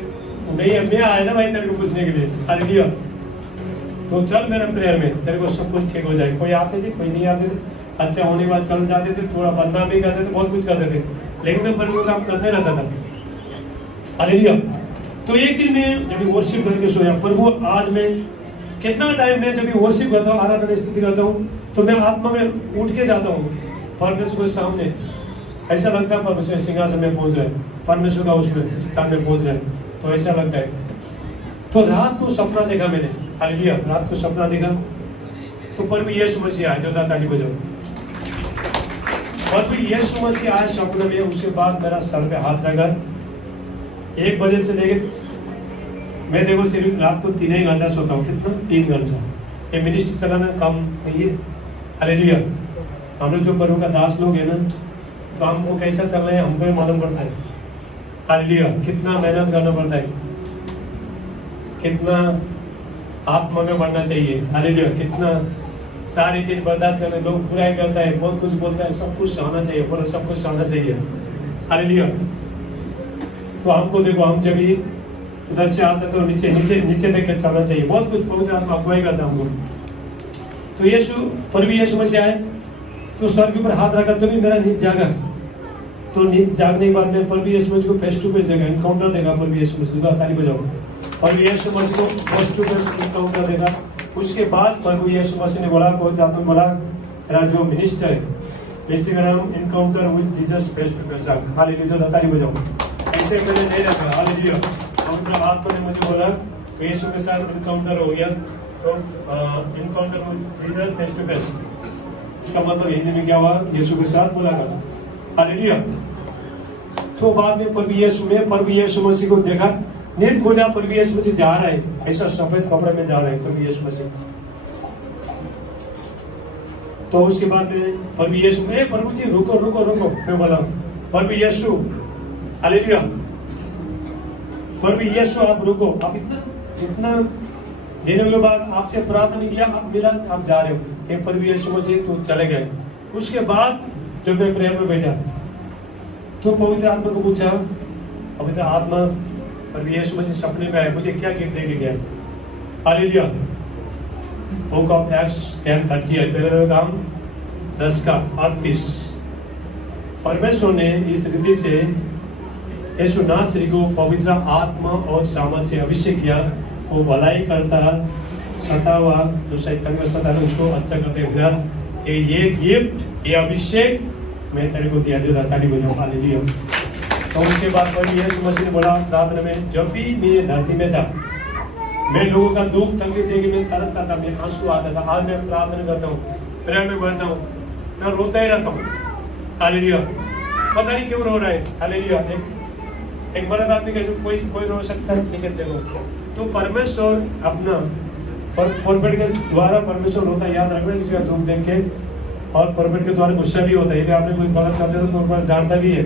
नहीं, मैं आया ना भाई तेरे को पूछने के लिए, हालेलुया, तो चल मेरे प्रेयर में, तेरे को सब कुछ ठीक हो जाए। कोई आते थे, कोई नहीं आते थे, अच्छा होने के बाद चल जाते थे, थोड़ा बदनाम भी करते थे, बहुत कुछ करते थे, लेकिन मैं प्रभु काम करते रहता था, हालेलुया। तो एक दिन मैं जब वर्शिप करके सोया, प्रभु आज मैं कितना टाइम में जब वर्शिप करता हूँ, आराधना स्तुति करता हूँ, तो मैं आत्मा में उठ के जाता हूँ परमेश्वर के सामने। ऐसा लगता है परमेश्वर सिंहासन में पहुंच रहे, परमेश्वर का उसमें स्थान में पहुंच रहे, तो ऐसा लगता है। तो रात को सपना देखा मैंने, हालेलुया, रात को सपना देखा, तो प्रभु यीशु मसीह आए। जो ताली बजाओ, प्रभु यीशु मसीह आए सपने में। उसके बाद मेरा सर पे हाथ रखा, 1 बजे से लेकर मैं देखो सिर्फ रात को 3 ही घंटा सोता हूँ। कितना? 3 घंटा। ये मिनिस्ट्री चलाना कम नहीं है, हालेलुया। हम लोग जो प्रभु का दास लोग है ना, तो हमको कैसा चल रहा है हमको ही मालूम पड़ता है, हालेलुया। कितना मेहनत करना पड़ता है, कितना आत्मा में बढ़ना चाहिए, हालेलुया। कितना सारी चीज बर्दाश्त करने, लोग बुराई करता है, बहुत कुछ बोलता है, सब कुछ सहना चाहिए, बोलो सब कुछ सहना चाहिए, हालेलुया। तो हमको देखो, हम जब भी उधर से आते तो नीचे देख के चलना चाहिए, बहुत कुछ पवित्र आत्मा अगुवाई करता है हमको। तो प्रभु यीशु मसीह आए, तो सर के ऊपर हाथ रखा, तो भी मेरा नींद जागा। तो नींद जागने के बाद मैं प्रभु यीशु मसीह को फेस टू फेस देखा, इनकाउंटर देखा प्रभु यीशु मसीह को, ताली बजाओ। और यीशु मसीह को फेस टू फेस इनकाउंटर देखा। उसके बाद प्रभु यीशु मसीह ने बोला, पवित्र आत्मा बोला, तेरा जो मिनिस्टर का नाम encounter with Jesus face to face, hallelujah, ताली बजाओ। ऐसे मैंने नहीं रखा, हालेलुया। पवित्र आत्मा ने मुझे बोला तो यीशु के साथ इनकाउंटर हो गया, तो encounter with Jesus face to face, इसका मतलब हिंदी में क्या हुआ? यीशु के साथ मुलाकात, हालेलुया। तो बाद में प्रभु यीशु मसीह को देखा, नींद खुला, प्रभु यीशु मसीह जा रहा है, ऐसा सफेद कपड़े में जा रहा है प्रभु यीशु मसीह। तो उसके बाद में प्रभु यीशु, प्रभु जी रुको रुको रुको, मैं बोला प्रभु यीशु, हालेलुया, प्रभु यीशु आप रुको, आप इतना देने के बाद आपसे प्रार्थना किया, आप मिला, आप जा रहे हो, ये प्रभु यीशु मसीह तो चले गए। उसके बाद जब मैं प्रेयर में बैठा, तो पवित्र आत्मा को पूछा, पवित्र आत्मा प्रभु यीशु मसीह सपने में आए, मुझे क्या गिफ्ट देके गया, हालेलुया। बुक ऑफ एक्ट्स 10:30, पहले काम 10:38। परमेश्वर ने इस रीति से यीशु नासरी को पवित्र आत्मा और सामर्थ से अभिषेक किया। वो भलाई करता, सता हुआ जो शैतान का सता है उसको अच्छा करते हुए, ये गिफ्ट, ये अभिषेक मैं तेरे को दिया, जो ताली बजाओ, हालेलुया। तो उसके बाद प्रभु यीशु मसीह ने बोला प्रार्थना में, जब भी मैं धरती में था, मैं लोगों का दुख तकलीफ देख मैं तरसता था, मैं आंसू आता था। आज मैं प्रार्थना करता हूँ, प्रेयर में बैठता हूँ, मैं रोता ही रहता हूँ, हालेलुया। पता नहीं क्यों रो रहा है, हालेलुया। एक मर्द आदमी कैसे कोई रो सकता है, लेकिन देखो, तो परमेश्वर अपना प्रोफेट के द्वारा परमेश्वर रोता, याद रखना, किसी का दुख देख के। और प्रोफेट के द्वारा गुस्सा भी होता है, यदि आपने कोई गलत कर दिया तो डांटता भी है,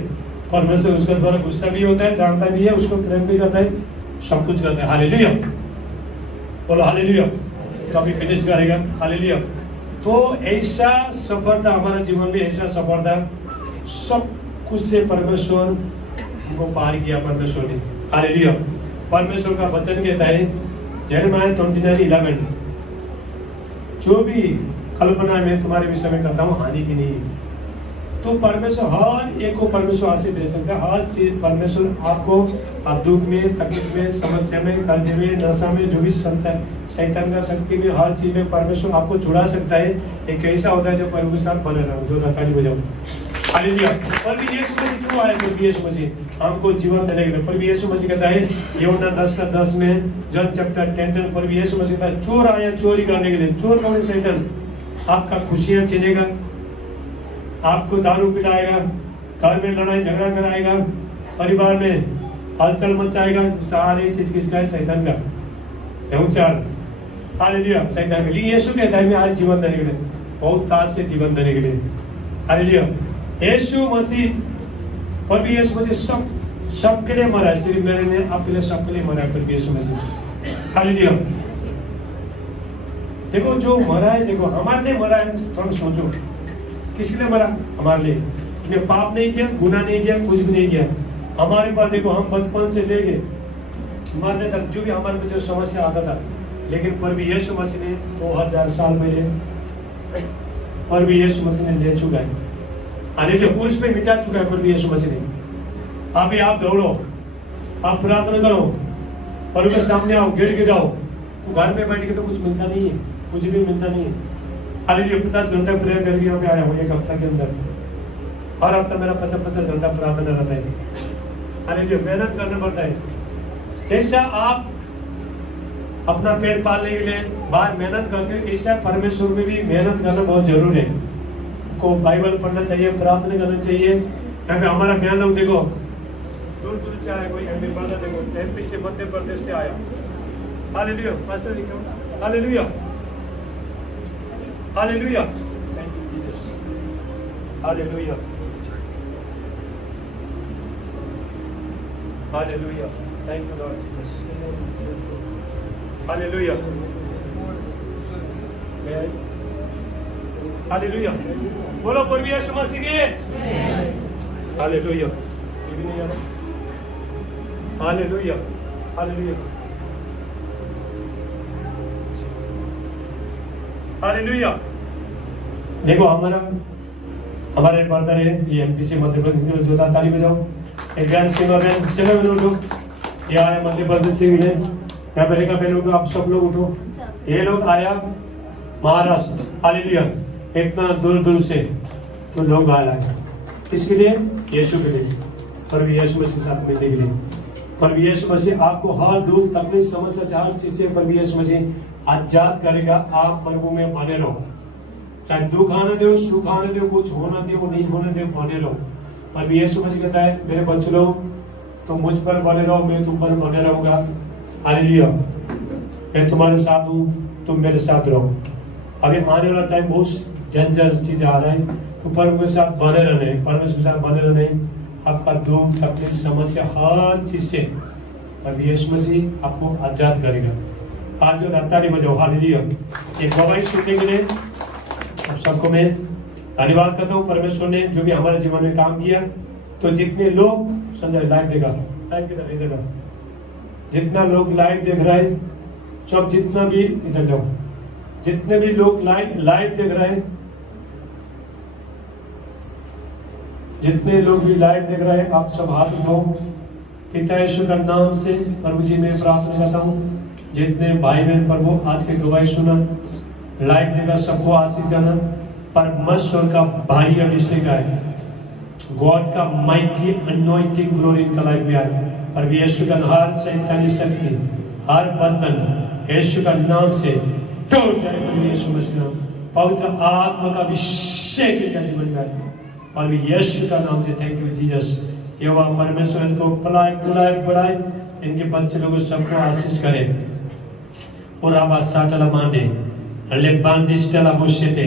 परमेश्वर उसके द्वारा गुस्सा भी होता है, डांटता भी है, उसको प्रेम भी करता है, सब कुछ करता है, हालेलुया, बोलो हालेलुया। तो अभी फिनिश करेगा, हालेलुया। तो ऐसा सफलता हमारे जीवन में, ऐसा सफलता सब कुछ से परमेश्वर हमको पार किया, परमेश्वर ने, हालेलुया। परमेश्वर का वचन कहता है यिर्मयाह 29:11, जो भी कल्पना में तुम्हारे विषय में करता हूँ हानि की नहीं, तो परमेश्वर हर एक को परमेश्वर आशीष दे सकता है। हर चीज परमेश्वर आपको दुख में, तकलीफ में, समस्या में, कर्जे में, नशा में, जो भी शैतान का शक्ति में, हर चीज में परमेश्वर आपको छुड़ा सकता है। एक ऐसा होता है जो प्रभु के साथ बने रहो, जो ताली बजाओ। हालेलुया। पर भी यीशु मसीह क्यों आए? प्रभु यीशु मसीह हमको जीवन देने के लिए। प्रभु यीशु मसीह कहता है यूहन्ना 10:10 में, जॉन चैप्टर 10 प्रभु यीशु मसीह कहता है चोर आया चोरी करने के लिए। चोर कौन है? शैतान। आपका खुशियां छीनेगा, आपको दारू पिलाएगा, घर में लड़ाई झगड़ा कराएगा, परिवार में हलचल मचाएगा। सारी चीज किसका है? शैतान का। उच्चार हालेलुया। शैतान के लिए यीशु कहता है मैं आज जीवन देने के लिए, बहुत ताज से जीवन देने के लिए। हालेलुया। यीशु मसीह, प्रभु यीशु मसीह सबके लिए मरा है, सिर्फ मेरे लिए, आपके लिए, सबके लिए मरा है प्रभु यीशु मसीह। हालेलुया। देखो जो मरा है, देखो हमारे लिए मरा है। थोड़ा सोचो किसके लिए मरा? हमारे लिए। उसने पाप नहीं किया, गुनाह नहीं किया, कुछ भी नहीं किया। हमारे पास देखो, हम बचपन से ले गए मरने तक जो भी हमारे में जो समस्या आता था, लेकिन प्रभु यीशु मसीह ने 2000 साल पहले प्रभु यीशु मसीह ने ले चुका है। हालेलुया। क्रूस पे मिटा चुका है प्रभु यीशु मसीह ने। अभी आप दौड़ो, आप प्रार्थना करो, प्रभु के सामने आओ, गिड़गिड़ाओ। तो घर में बैठ के तो कुछ मिलता नहीं है, कुछ भी मिलता नहीं है। हालेलुया। 50 घंटा प्रेयर करके यहाँ पे आया हूँ एक हफ्ता के अंदर। हर हफ्ता मेरा 50-50 घंटा प्रार्थना रहता है। हालेलुया। मेहनत करना पड़ता है। जैसा आप अपना पेट पालने के लिए बाहर मेहनत करते हो, ऐसा परमेश्वर में भी मेहनत करना बहुत जरूरी है। को बाइबल पढ़ना चाहिए, प्रार्थना करना चाहिए। यहाँ पे हमारा बयान लोग देखो दूर दूर से आया, कोई एमपी पढ़ा, देखो एमपी से, मध्य प्रदेश से आया। हालेलुया। मास्टर लिखो hallelujah. Hallelujah. Thank you Jesus. Hallelujah. Hallelujah. Thank you Lord Jesus. Hallelujah. Hallelujah. बोलो प्रभु यीशु मसीह की। हालेलुया। ये भी नहीं आ रहा। हालेलुया। हालेलुया। हालेलुया। देखो हमारे ब्रदर है, ये एमपी से मध्य प्रदेश जो था, ताली बजाओ। एक बहन सेवा बहन, सेवा में उठो। ये आया मध्य प्रदेश से है, यहाँ पे रेखा बहनों को आप सब लोग उठो। ये लोग आया महाराष्ट्र। हालेलुया। इतना दूर दूर से तो लोग आ रहे हैं। किसके लिए? यीशु के लिए, प्रभु यीशु मसीह के साथ मिलने के लिए। प्रभु यीशु मसीह आपको हर दुख, तकलीफ, समस्या से, हर चीज से प्रभु यीशु मसीह आजाद करेगा। आप प्रभु में बने रहो, चाहे दुख आने दो, सुख आने दो, कुछ होना दे, वो नहीं होने दे, बने रहो। प्रभु यीशु मसीह कहता है मेरे बच्चे लोग तुम मुझ पर बने रहो, मैं तुम पर बने रहूंगा। हालेलुया। मैं तुम्हारे साथ हूँ, तुम मेरे साथ रहो। अभी आने वाला टाइम बहुत डेंजर चीज आ रहा है, तो प्रभु के साथ बने रहने, परमेश्वर के साथ बने रहने। आपका दुख, तकलीफ, समस्या, हर चीज से प्रभु यीशु मसीह आपको आजाद करेगा। आज जो ताली बजाओ। हालेलुया। एक गवाही सुनने के लिए आप सबको मैं धन्यवाद करता हूँ। परमेश्वर ने जो भी हमारे जीवन में काम किया, तो जितने लोग संजय लाइव देगा, लाइव की तरह देगा, जितना लोग लाइव देख रहे हैं, सब जितना भी इधर जाओ, जितने भी लोग लाइव देख रहे हैं, जितने लोग भी लाइव देख रहे हैं, आप सब हाथ उठाओ। पिता यीशु का नाम से प्रभु जी मैं प्रार्थना करता हूँ, जितने भाई बहन प्रभु आज की गवाही सुना, लाइव देखा, सबको आशीष देना। परमेश्वर का भारी अभिषेक आए, गॉड का माइटी अनॉइंटिंग ग्लोरी इनका लाइफ में आए। प्रभु यीशु का हर शैतानी शक्ति, हर बंधन यीशु का नाम से टूट जाए। प्रभु यीशु मसीह नाम, पवित्र आत्मा का अभिषेक इनका जीवन में आए। प्रभु यीशु का नाम से थैंक यू जीसस। यहोवा परमेश्वर इनको पलाए बुलाए बढ़ाए, इनके बच्चे लोगों सबको आशीष करे। और आवाज साटला मांडे अल्ले बांडिस्टला बुशेटे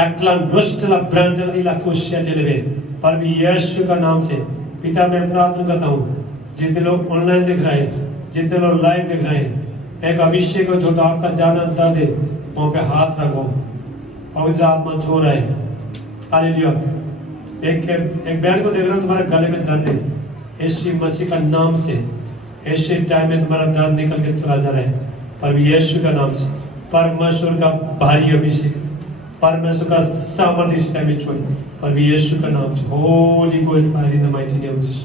एक्लन ब्रस्टला ब्रांडला इला कुशेटे लेवे। प्रभु यीशु का नाम से पिता मैं प्रार्थना करता हूँ, जितने लोग ऑनलाइन देख रहे हैं, जितने लोग लाइव देख रहे हैं, एक अभिषेक हो जो तो आपका जाना दर्द है वहां पे हाथ रखो, पवित्र आत्मा छो रहा है। हालेलुया। एक बहन को देख रहा हूँ तुम्हारे गले में दर्द है, यीशु मसीह का नाम से ऐसे टाइम में तुम्हारा दर्द निकल के चला जा रहा है। प्रभु यीशु का नाम से परमेश्वर का भारी अभिषेक, परमेश्वर का सामर्थ्य इस टाइम में छोड़। और यीशु का नाम से holy ghost fire in the mighty name of Jesus.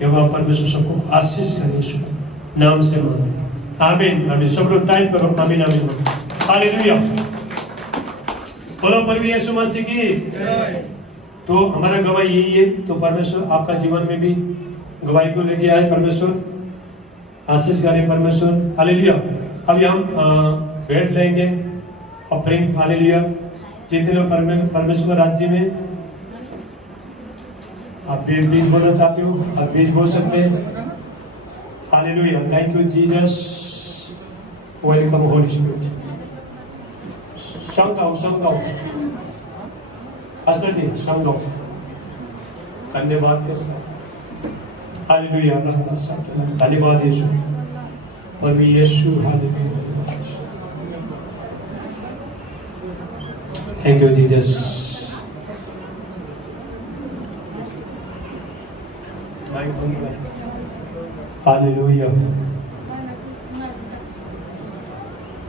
यहोवा परमेश्वर सबको आशीष करे यीशु के नाम से मांगते। आमीन आमीन। सब लोग टाइप करो आमीन आमीन। हालेलुया। बोलो प्रभु यीशु मसीह की। तो हमारा गवाही यही है। तो परमेश्वर आपका जीवन में भी गवाही को लेके आए परमेश्वर, आशीष करे परमेश्वर। हालेलुया। अभी हम बैठ लेंगे ऑफरिंग। हालेलुया। जितने लोग परमेश्वर राज्य में आप बीज बोलना चाहते हो आप बीज बोल सकते हैं। Hallelujah. Thank you Jesus. Welcome holy spirit. संगाओ अस्तर जी संगाओ। धन्यवाद के साथ। हालेलुया। धन्यवाद यीशु। और भी यीशु। Hallelujah. Thank you Jesus. Hallelujah.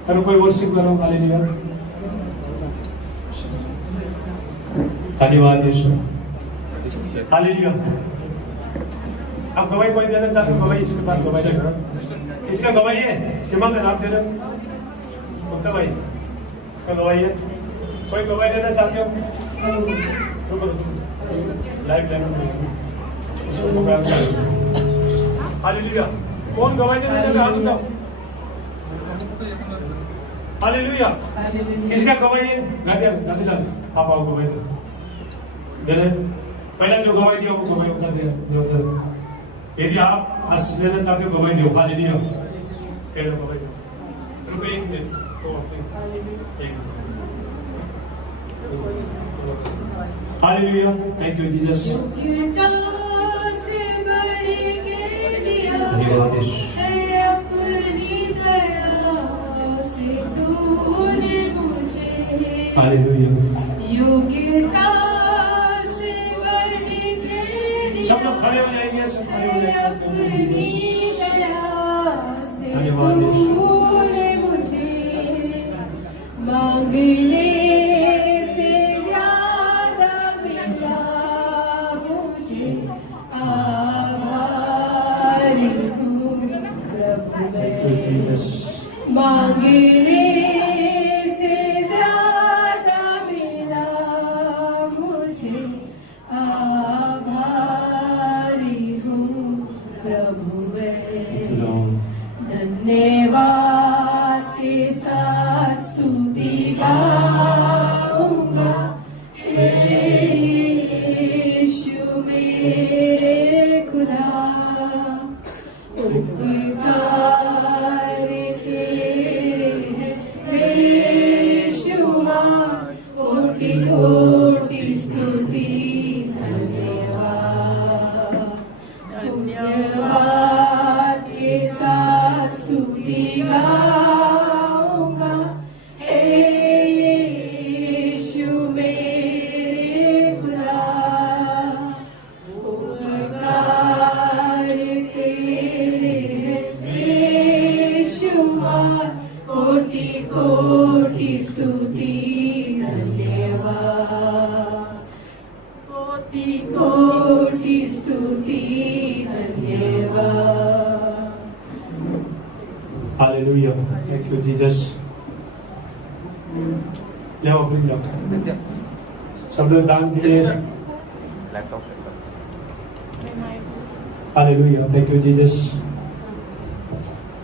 करो कोई वर्शिप करो। हालेलुया। धन्यवाद यीशु। हालेलुया। आप गवाही कोई देना चाहते हो? गवाही इसके बाद गवाही देना। इसका गवाही है सीमा का नाम दे रहे हो भाई का गवाही है। कोई गवाही देना चाहते हो? Live hallelujah. कौन गवाही देना चाहते हो? हाथ उठाओ। हालेलुया। किसका गवाही है? गादियाल आप आओ गवाही दे। पहले जो गवाही दिया वो गवाही उठा दिया। यदि आप आशीष लेना चाहते हो गवाही दो। हालेलुया। पहले गवाही दो। रुको एक minute. Hallelujah. Thank you Jesus. धन्यवाद यीशु। हालेलुया। सब लोग खड़े हो जाएंगे। सब खड़े हो जाएंगे। धन्यवाद यीशु। मांगने से ज्यादा मिला मुझे, आभारी हूँ प्रभु मैं। मांगने से ज्यादा मिला मुझे, आभारी हूँ प्रभु मैं। धन्यवाद के साथ स्तुति गाऊंगा, हे यीशु मेरे खुदा। उपकार के हैं बेशुमार, कोटि कोटि स्तुति धन्यवाद। धन्यवाद के साथ स्तुति गाऊंगा, हे यीशु मेरे खुदा। उपकार के हैं बेशुमार, कोटि कोटि स्तुति धन्यवाद। कोटि कोटि स्तुति धन्यवाद। हालेलुया। Thank you Jesus. जाओ अपनी जाओ। सब लोग दान के लिए। Hallelujah. Thank you Jesus.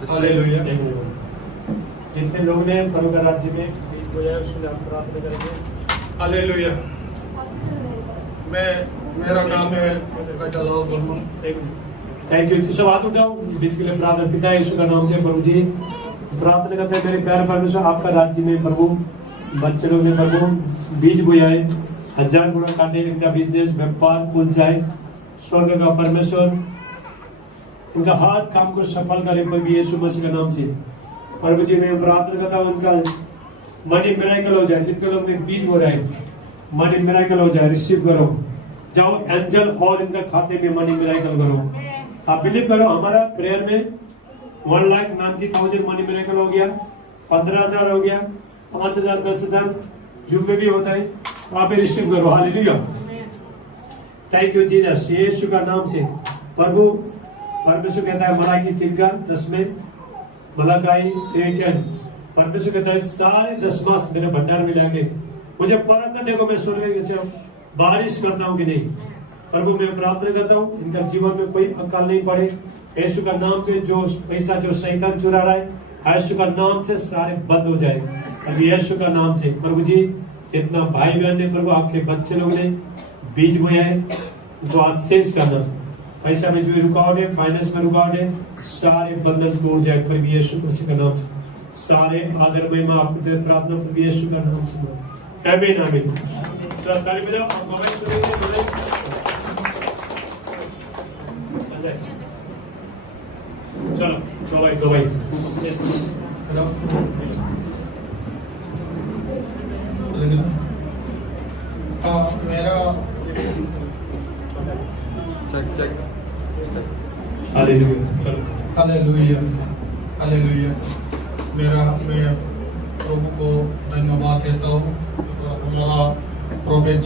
Hallelujah. जितने लोग ने प्रभु का राज्य में बीज बोया है उसके लिए हम प्रार्थना करेंगे। हालेलुया। मेरा नाम है कटलाल बर्मन। Thank you. सब हाथ उठाओ बीज के लिए प्रार्थना। पिता यीशु का नाम से प्रभु जी प्रार्थना करते हैं। मेरे प्यारे परमेश्वर आपका राज्य में प्रभु बच्चे लोग ने प्रभु बीज बोया है। 1000 गुना काटे इनका बिजनेस व्यापार खुल जाए। स्वर्ग का परमेश्वर उनका हर काम को सफल करे प्रभु यीशु मसीह का नाम से। प्रभु जी मैं प्रार्थना करता हूँ उनका मनी मिराकल हो जाए। जितने लोग ने बीज बो रहे हैं मनी मिराकल हो जाए। रिसीव करो। जाओ एंजल और इनका खाते में मनी मिराकल करो। आप बिलीव करो। हमारा प्रेयर में 1,90,000 मनी मिरेकल हो गया, 15,000 हो गया, 5,000, 10,000 जो भी होता है आप रिसीव करो। हालेलुया। थैंक यू जीसस, यीशु का नाम से प्रभु। परमेश्वर कहता है मलाकी 3:10 में, मलाकी 3:10, परमेश्वर कहता है सारे 10 मास मेरे भंडार में लाके मुझे परख करने को मैं स्वर्ग से बारिश करता हूँ कि नहीं। प्रभु मैं प्रार्थना करता हूँ इनका जीवन में कोई अकाल नहीं पड़े। यीशु का नाम से जो पैसा जो शैतान चुरा रहा है, यीशु का नाम से सारे बंद हो जाए। अभी यीशु का नाम से प्रभु जी, जितना भाई बहन ने प्रभु आपके बच्चे लोग ने बीज बोया है उनको आशीष करना। पैसा में जो रुकावट है, फाइनेंस में रुकावट है, सारे बंधन टूट जाए प्रभु यीशु मसीह का नाम से। सारे आदर महिमा आपको दे प्रार्थना प्रभु यीशु का नाम से। आमीन आमीन। तो ताली बजाओ, आप मोबाइल सुनिए। चलो दवाई हेलो, हाँ मेरा चेक हालेलुया। चलो हालेलुया हालेलुया। मैं प्रभु को धन्यवाद देता हूँ, हमारा प्रोफेट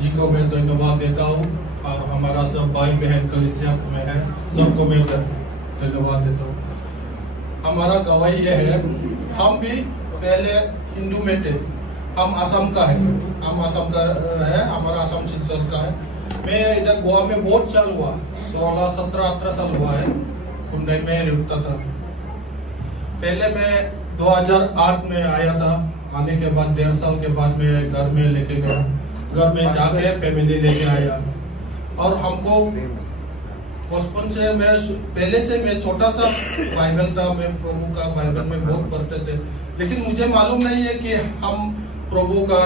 जी को मैं धन्यवाद देता हूँ, और हमारा सब भाई बहन कलीसिया में है सबको मैं धन्यवाद देता हूँ। हमारा गवाही यह है, हम भी पहले हिंदू में थे, हम असम का है, हमारा असम सिलचर का है। मैं इधर गोवा में बहुत साल हुआ, 16, 17, 18 साल हुआ है, हुंडई में रुकता था। पहले मैं 2008 में आया था, आने के बाद 1.5 साल के बाद मैं घर में लेके गया, घर में जाके फैमिली लेके आया। और हमको बचपन से पहले से मैं छोटा सा बाइबल था, मैं प्रभु का बाइबल में बहुत पढ़ते थे, लेकिन मुझे मालूम नहीं है कि हम प्रभु का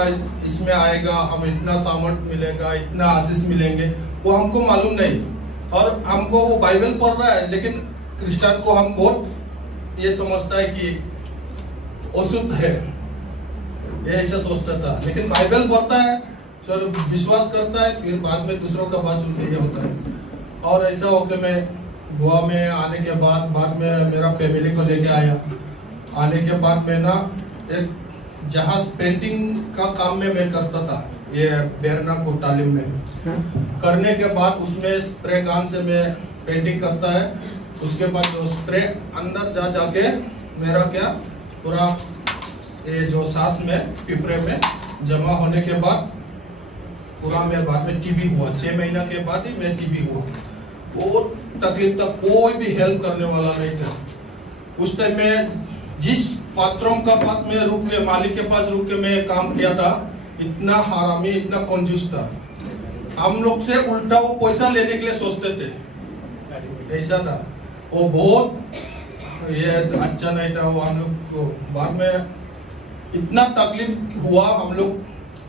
इसमें आएगा, हम इतना सामर्थ मिलेगा, इतना आशीष मिलेंगे, वो हमको मालूम नहीं। और हमको वो बाइबल पढ़ रहा है, लेकिन क्रिश्चियन को हम बहुत ये समझता है कि अशुद्ध है, ये ऐसा सोचता था। लेकिन बाइबल पढ़ता है, चलो विश्वास करता है, फिर बाद में दूसरों का बात सुन के ये होता है। और ऐसा होकर मैं गोवा में आने के बाद में मेरा फैमिली को लेके आया। आने के बाद मैं ना एक जहाज पेंटिंग का काम में मैं करता था, ये बेरना को तालीम में करने के बाद उसमें स्प्रे गन से मैं पेंटिंग करता है। उसके बाद जो स्प्रे अंदर जाके मेरा क्या पूरा ये जो सांस में पिपरे में जमा होने के बाद पूरा मैं बाद में टीबी हुआ। 6 महीना के बाद ही मैं टीबी हुआ। वो तकलीफ तक कोई भी हेल्प करने वाला नहीं था। उस टाइम में जिस पात्रों का पास में रुक के, मालिक के पास रुक के मैं काम किया था, इतना हरामी, इतना कंजूस था। हम लोग से उल्टा वो पैसा लेने के लिए सोचते थे, ऐसा था वो। बहुत ये अच्छा नहीं था वो। हम लोग को बाद में इतना तकलीफ हुआ, हम लोग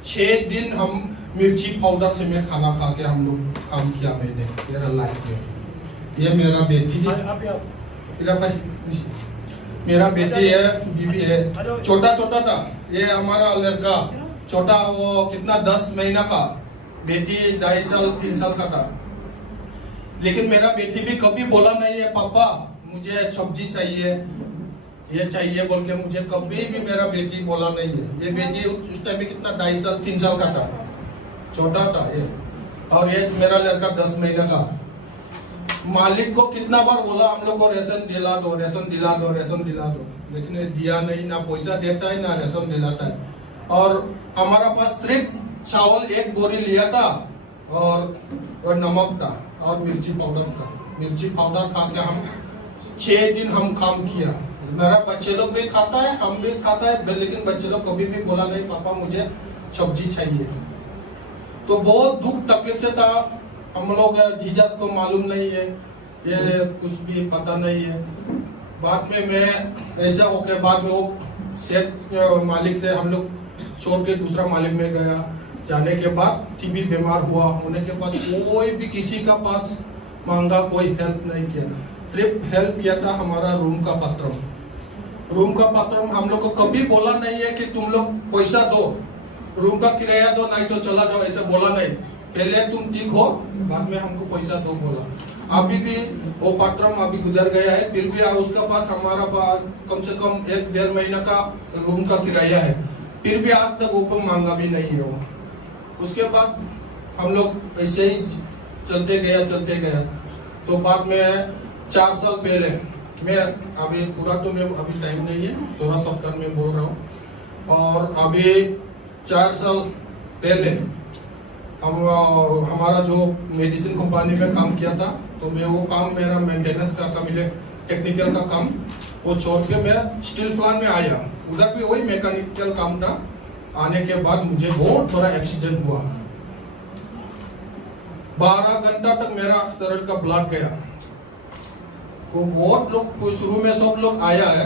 6 दिन हम मिर्ची पाउडर से मैं खाना खा के हम लोग काम किया मैंने मेरा लाइफ में। ये मेरा बेटी जी, मेरा बेटी है, बीबी है, छोटा था। ये हमारा लड़का छोटा, वो कितना 10 महीना का, बेटी 2.5 साल 3 साल का था। लेकिन मेरा बेटी भी कभी बोला नहीं है पापा मुझे सब्जी चाहिए, ये चाहिए बोल के, मुझे कभी भी मेरा बेटी बोला नहीं है। ये बेटी उस टाइम में कितना 2.5 साल 3 साल का था, छोटा था ये। और ये मेरा लड़का 10 महीने का। मालिक को कितना बार बोला हम लोग को रेशन दिला दो, रेशन दिला दो, रेशन दिला दो, लेकिन ये दिया नहीं, ना पैसा देता है ना रेशन दिलाता है। और हमारा पास सिर्फ चावल 1 बोरी लिया था और नमक था और मिर्ची पाउडर था। मिर्ची पाउडर खा के हम 6 दिन हम काम किया। मेरा बच्चे लोग भी खाता है, हम भी खाता है, लेकिन बच्चे लोग कभी भी बोला नहीं पापा मुझे सब्जी चाहिए। तो बहुत दुख तकलीफ से था। हम लोग जीसस को मालूम नहीं है, ये कुछ भी पता नहीं है। बाद में मैं ऐसा होके बाद में वो सेठ मालिक से हम लोग छोड़ के दूसरा मालिक में गया। जाने के बाद टीबी बीमार हुआ, होने के बाद कोई भी किसी का पास मांगा, कोई हेल्प नहीं किया। सिर्फ हेल्प किया था हमारा रूम का पत्र। रूम का पत्र हम लोग को कभी बोला नहीं है कि तुम लोग पैसा दो, रूम का किराया दो, नहीं तो चला जाओ, ऐसा बोला नहीं। पहले तुम ठीक हो, बाद में हमको पैसा दो बोला। अभी भी वो पत्र अभी गुजर गया है, फिर भी उसका पास हमारा कम से कम 1-1.5 महीना का रूम का किराया है, फिर भी आज तक वो मांगा भी नहीं है वो। उसके बाद हम लोग ऐसे ही चलते गया। तो बाद में 4 साल पहले, मैं अभी पूरा तो मैं अभी टाइम नहीं है, थोड़ा शॉर्टकट में बोल रहा हूँ। और अभी 4 साल पहले हमारा जो मेडिसिन कंपनी में काम किया था, तो मैं वो काम, मेरा मेंटेनेंस का काम, टेक्निकल का काम वो छोड़ के मैं स्टील प्लांट में आया। उधर भी वही मैकेनिकल काम था। आने के बाद मुझे बहुत बड़ा एक्सीडेंट हुआ। 12 घंटा तक मेरा शरीर का ब्लड गया। तो बहुत लोग शुरू में सब लोग आया है,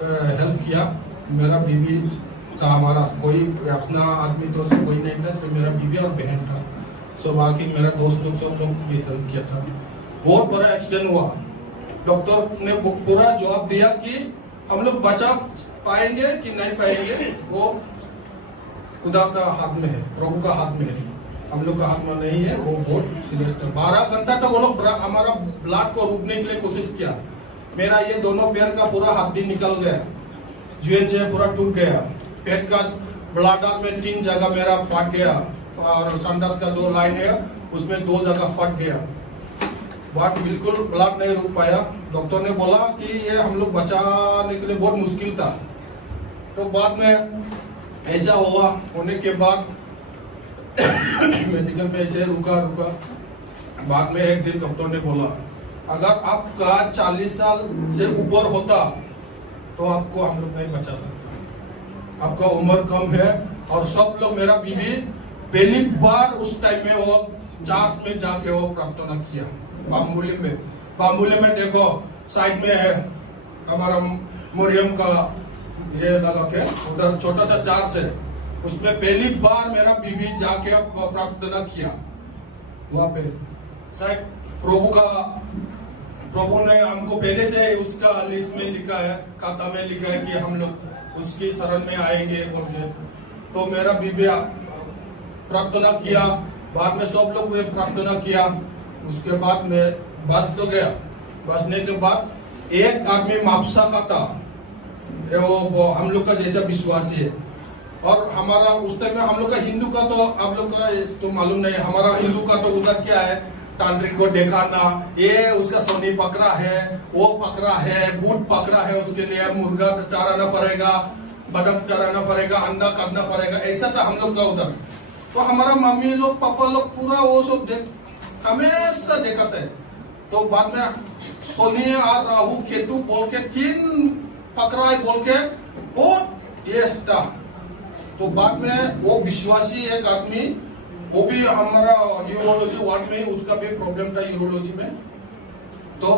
हेल्प किया। मेरा बीवी था, हमारा कोई अपना आदमी तो कोई नहीं था, तो मेरा बीवी और बहन था। सो बाकी मेरा दोस्त लोग सब लोग भी हेल्प किया था। बहुत बड़ा एक्सीडेंट हुआ। डॉक्टर ने पूरा जवाब दिया कि हम लोग बचा पाएंगे कि नहीं पाएंगे, वो खुदा का हाथ में है, प्रभु का हाथ में है, हम लोग का हाथ में नहीं है। वो बहुत सीरियस था। 12 घंटा तक वो लोग हमारा ब्लड को रोकने के लिए कोशिश किया। मेरा ये दोनों पैर का पूरा हड्डी निकल गया, जीएनचे पूरा टूट गया। पेट का ब्लडर में 3 जगह मेरा फट गया, और संडास का जो लाइन है उसमें 2 जगह फट गया। बट बिल्कुल ब्लड नहीं रुक पाया। डॉक्टर ने बोला कि ये हम लोग बचाने के लिए बहुत मुश्किल था। तो बाद में ऐसा हुआ, होने के बाद मेडिकल में ऐसे रुका। बाद में एक दिन डॉक्टर ने बोला, अगर आपका 40 साल से ऊपर होता तो आपको हम लोग नहीं बचा सकते, आपका उम्र कम है। और सब लोग, मेरा बीवी पहली बार उस टाइम में वो चर्च में जाके वो प्रार्थना किया, बाम्बुले में देखो साइड में है हमारा मरियम का ये लगा के, उधर छोटा सा चर्च है, उसमें पहली बार मेरा बीवी जाके प्रार्थना किया। वहाँ पे शायद प्रभु ने हमको पहले से उसका लिस्ट में लिखा है, खाता में लिखा है कि हम लोग उसकी शरण में आएंगे बोलते। तो मेरा बीवी प्रार्थना किया, बाद में सब लोग प्रार्थना किया। उसके बाद में बच तो गया। बचने के बाद एक आदमी मापसा का था, वो हम लोग का जैसा विश्वासी है। और हमारा उस टाइम में हम लोग का हिंदू का तो आप लोग का तो मालूम नहीं, हमारा हिंदू का तो उधर क्या है, तांत्रिक को दिखाना, ये उसका सोनी पकड़ा है, वो पकड़ा है, बूट पकड़ा है, उसके लिए मुर्गा चराना पड़ेगा, बदक चराना पड़ेगा, अंडा करना पड़ेगा, ऐसा था हम लोग का उधर। तो हमारा मम्मी लोग, पापा लोग पूरा वो सब हमेशा देखते है। तो बाद में सोनी और राहु केतु बोल के 3 पकड़ा है बोल के बहुत ये था। तो बाद में वो विश्वासी एक आदमी, वो भी हमारा यूरोलॉजी वार्ड में, उसका भी प्रॉब्लम था यूरोलॉजी में, तो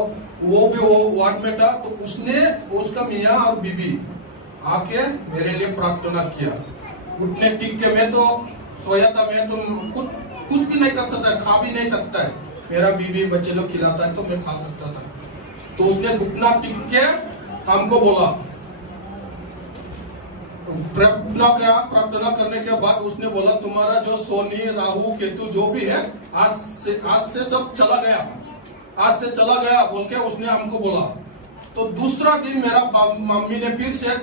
वो भी वो वार्ड में था। तो उसने, उसका मियाँ और बीबी आके मेरे लिए प्रार्थना किया। उठने टिक के मैं तो सोया था, मैं तो खुद कुछ भी नहीं कर सकता, खा भी नहीं सकता है। मेरा बीबी बच्चे लोग खिलाता है तो मैं खा सकता था। तो उसने घुटना टिक के हमको बोला, प्रार्थना करने के बाद उसने बोला, तुम्हारा जो सोनी राहु केतु जो भी है आज से सब चला गया, आज से चला गया बोल के उसने हमको बोला। तो दूसरा दिन मेरा मम्मी ने फिर से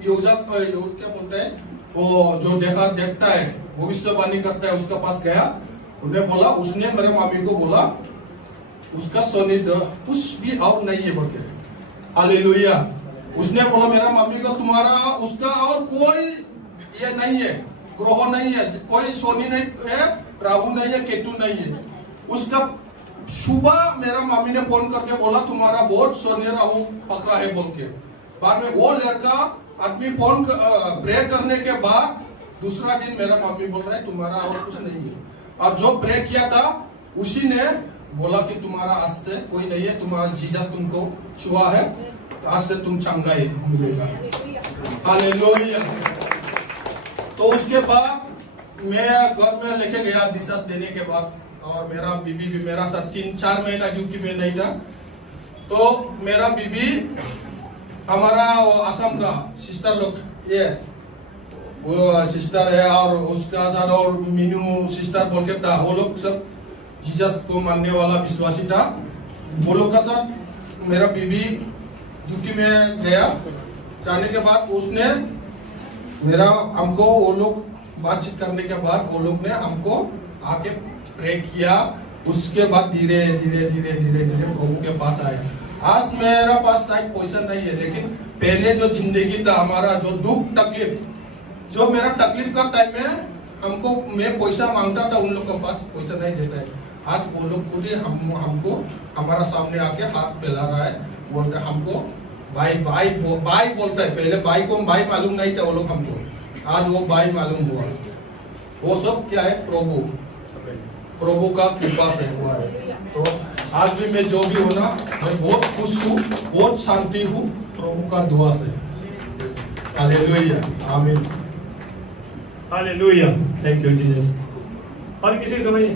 क्या बोलते हैं, वो जो देखता है, भविष्यवाणी करता है, उसका पास गया। उन्हें बोला, उसने मेरे मम्मी को बोला उसका सोनी कुछ भी और नहीं है बोल के। हालेलुया। उसने बोला मेरा मम्मी को, तुम्हारा उसका और कोई ये नहीं है, ग्रह नहीं है, कोई सोनी नहीं है, राहु नहीं है, केतु नहीं है। उसका सुबह मेरा मम्मी ने फोन करके बोला तुम्हारा बहुत सोनी राहु पकड़ा है बोल के। बाद में वो लड़का आदमी फोन प्रे करने के बाद दूसरा दिन मेरा मम्मी बोल रहा है तुम्हारा और कुछ नहीं है। और जो प्रे किया था उसी ने बोला कि तुम्हारा आज से कोई नहीं है, तुम्हारा जीसस तुमको छुआ है, आज से तुम चंगाई मिलेगा। हालेलुया। तो उसके बाद मैं घर में लेके गया जीसस देने के बाद, और मेरा बीबी भी मेरा साथ 3-4 महीना ड्यूटी में नहीं था। तो मेरा बीबी हमारा असम का सिस्टर लोग, ये वो सिस्टर है और उसका साथ और मीनू सिस्टर बोल के था, वो लोग सब जीसस को मानने वाला विश्वासी था। वो लोग का साथ मेरा बीबी ड्यूटी में गया। जाने के बाद उसने मेरा हमको, वो लोग बातचीत करने के बाद वो लोग ने हमको आके प्रे किया, उसके बाद धीरे धीरे धीरे धीरे धीरे प्रभु के पास आया। आज मेरा पास शायद पैसा नहीं है, लेकिन पहले जो जिंदगी था हमारा, जो दुख तकलीफ, जो मेरा तकलीफ का टाइम में हमको मैं पैसा मांगता था, उन लोग के पास पैसा नहीं देता है। आज वो लोग खुद ही हमको हमारा सामने आके हाथ फैला रहा है, बोलते हमको भाई भाई भाई बोलता है। पहले भाई को भाई मालूम नहीं था वो लोग हमको, आज वो भाई मालूम हुआ। वो सब क्या है? प्रभु का कृपा से हुआ है। तो आज भी मैं जो भी हूँ ना, मैं बहुत खुश हूँ, बहुत शांति हूँ प्रभु का दुआ से। हालेलुया, आमीन। Hallelujah, thank you Jesus. और किसी को भाई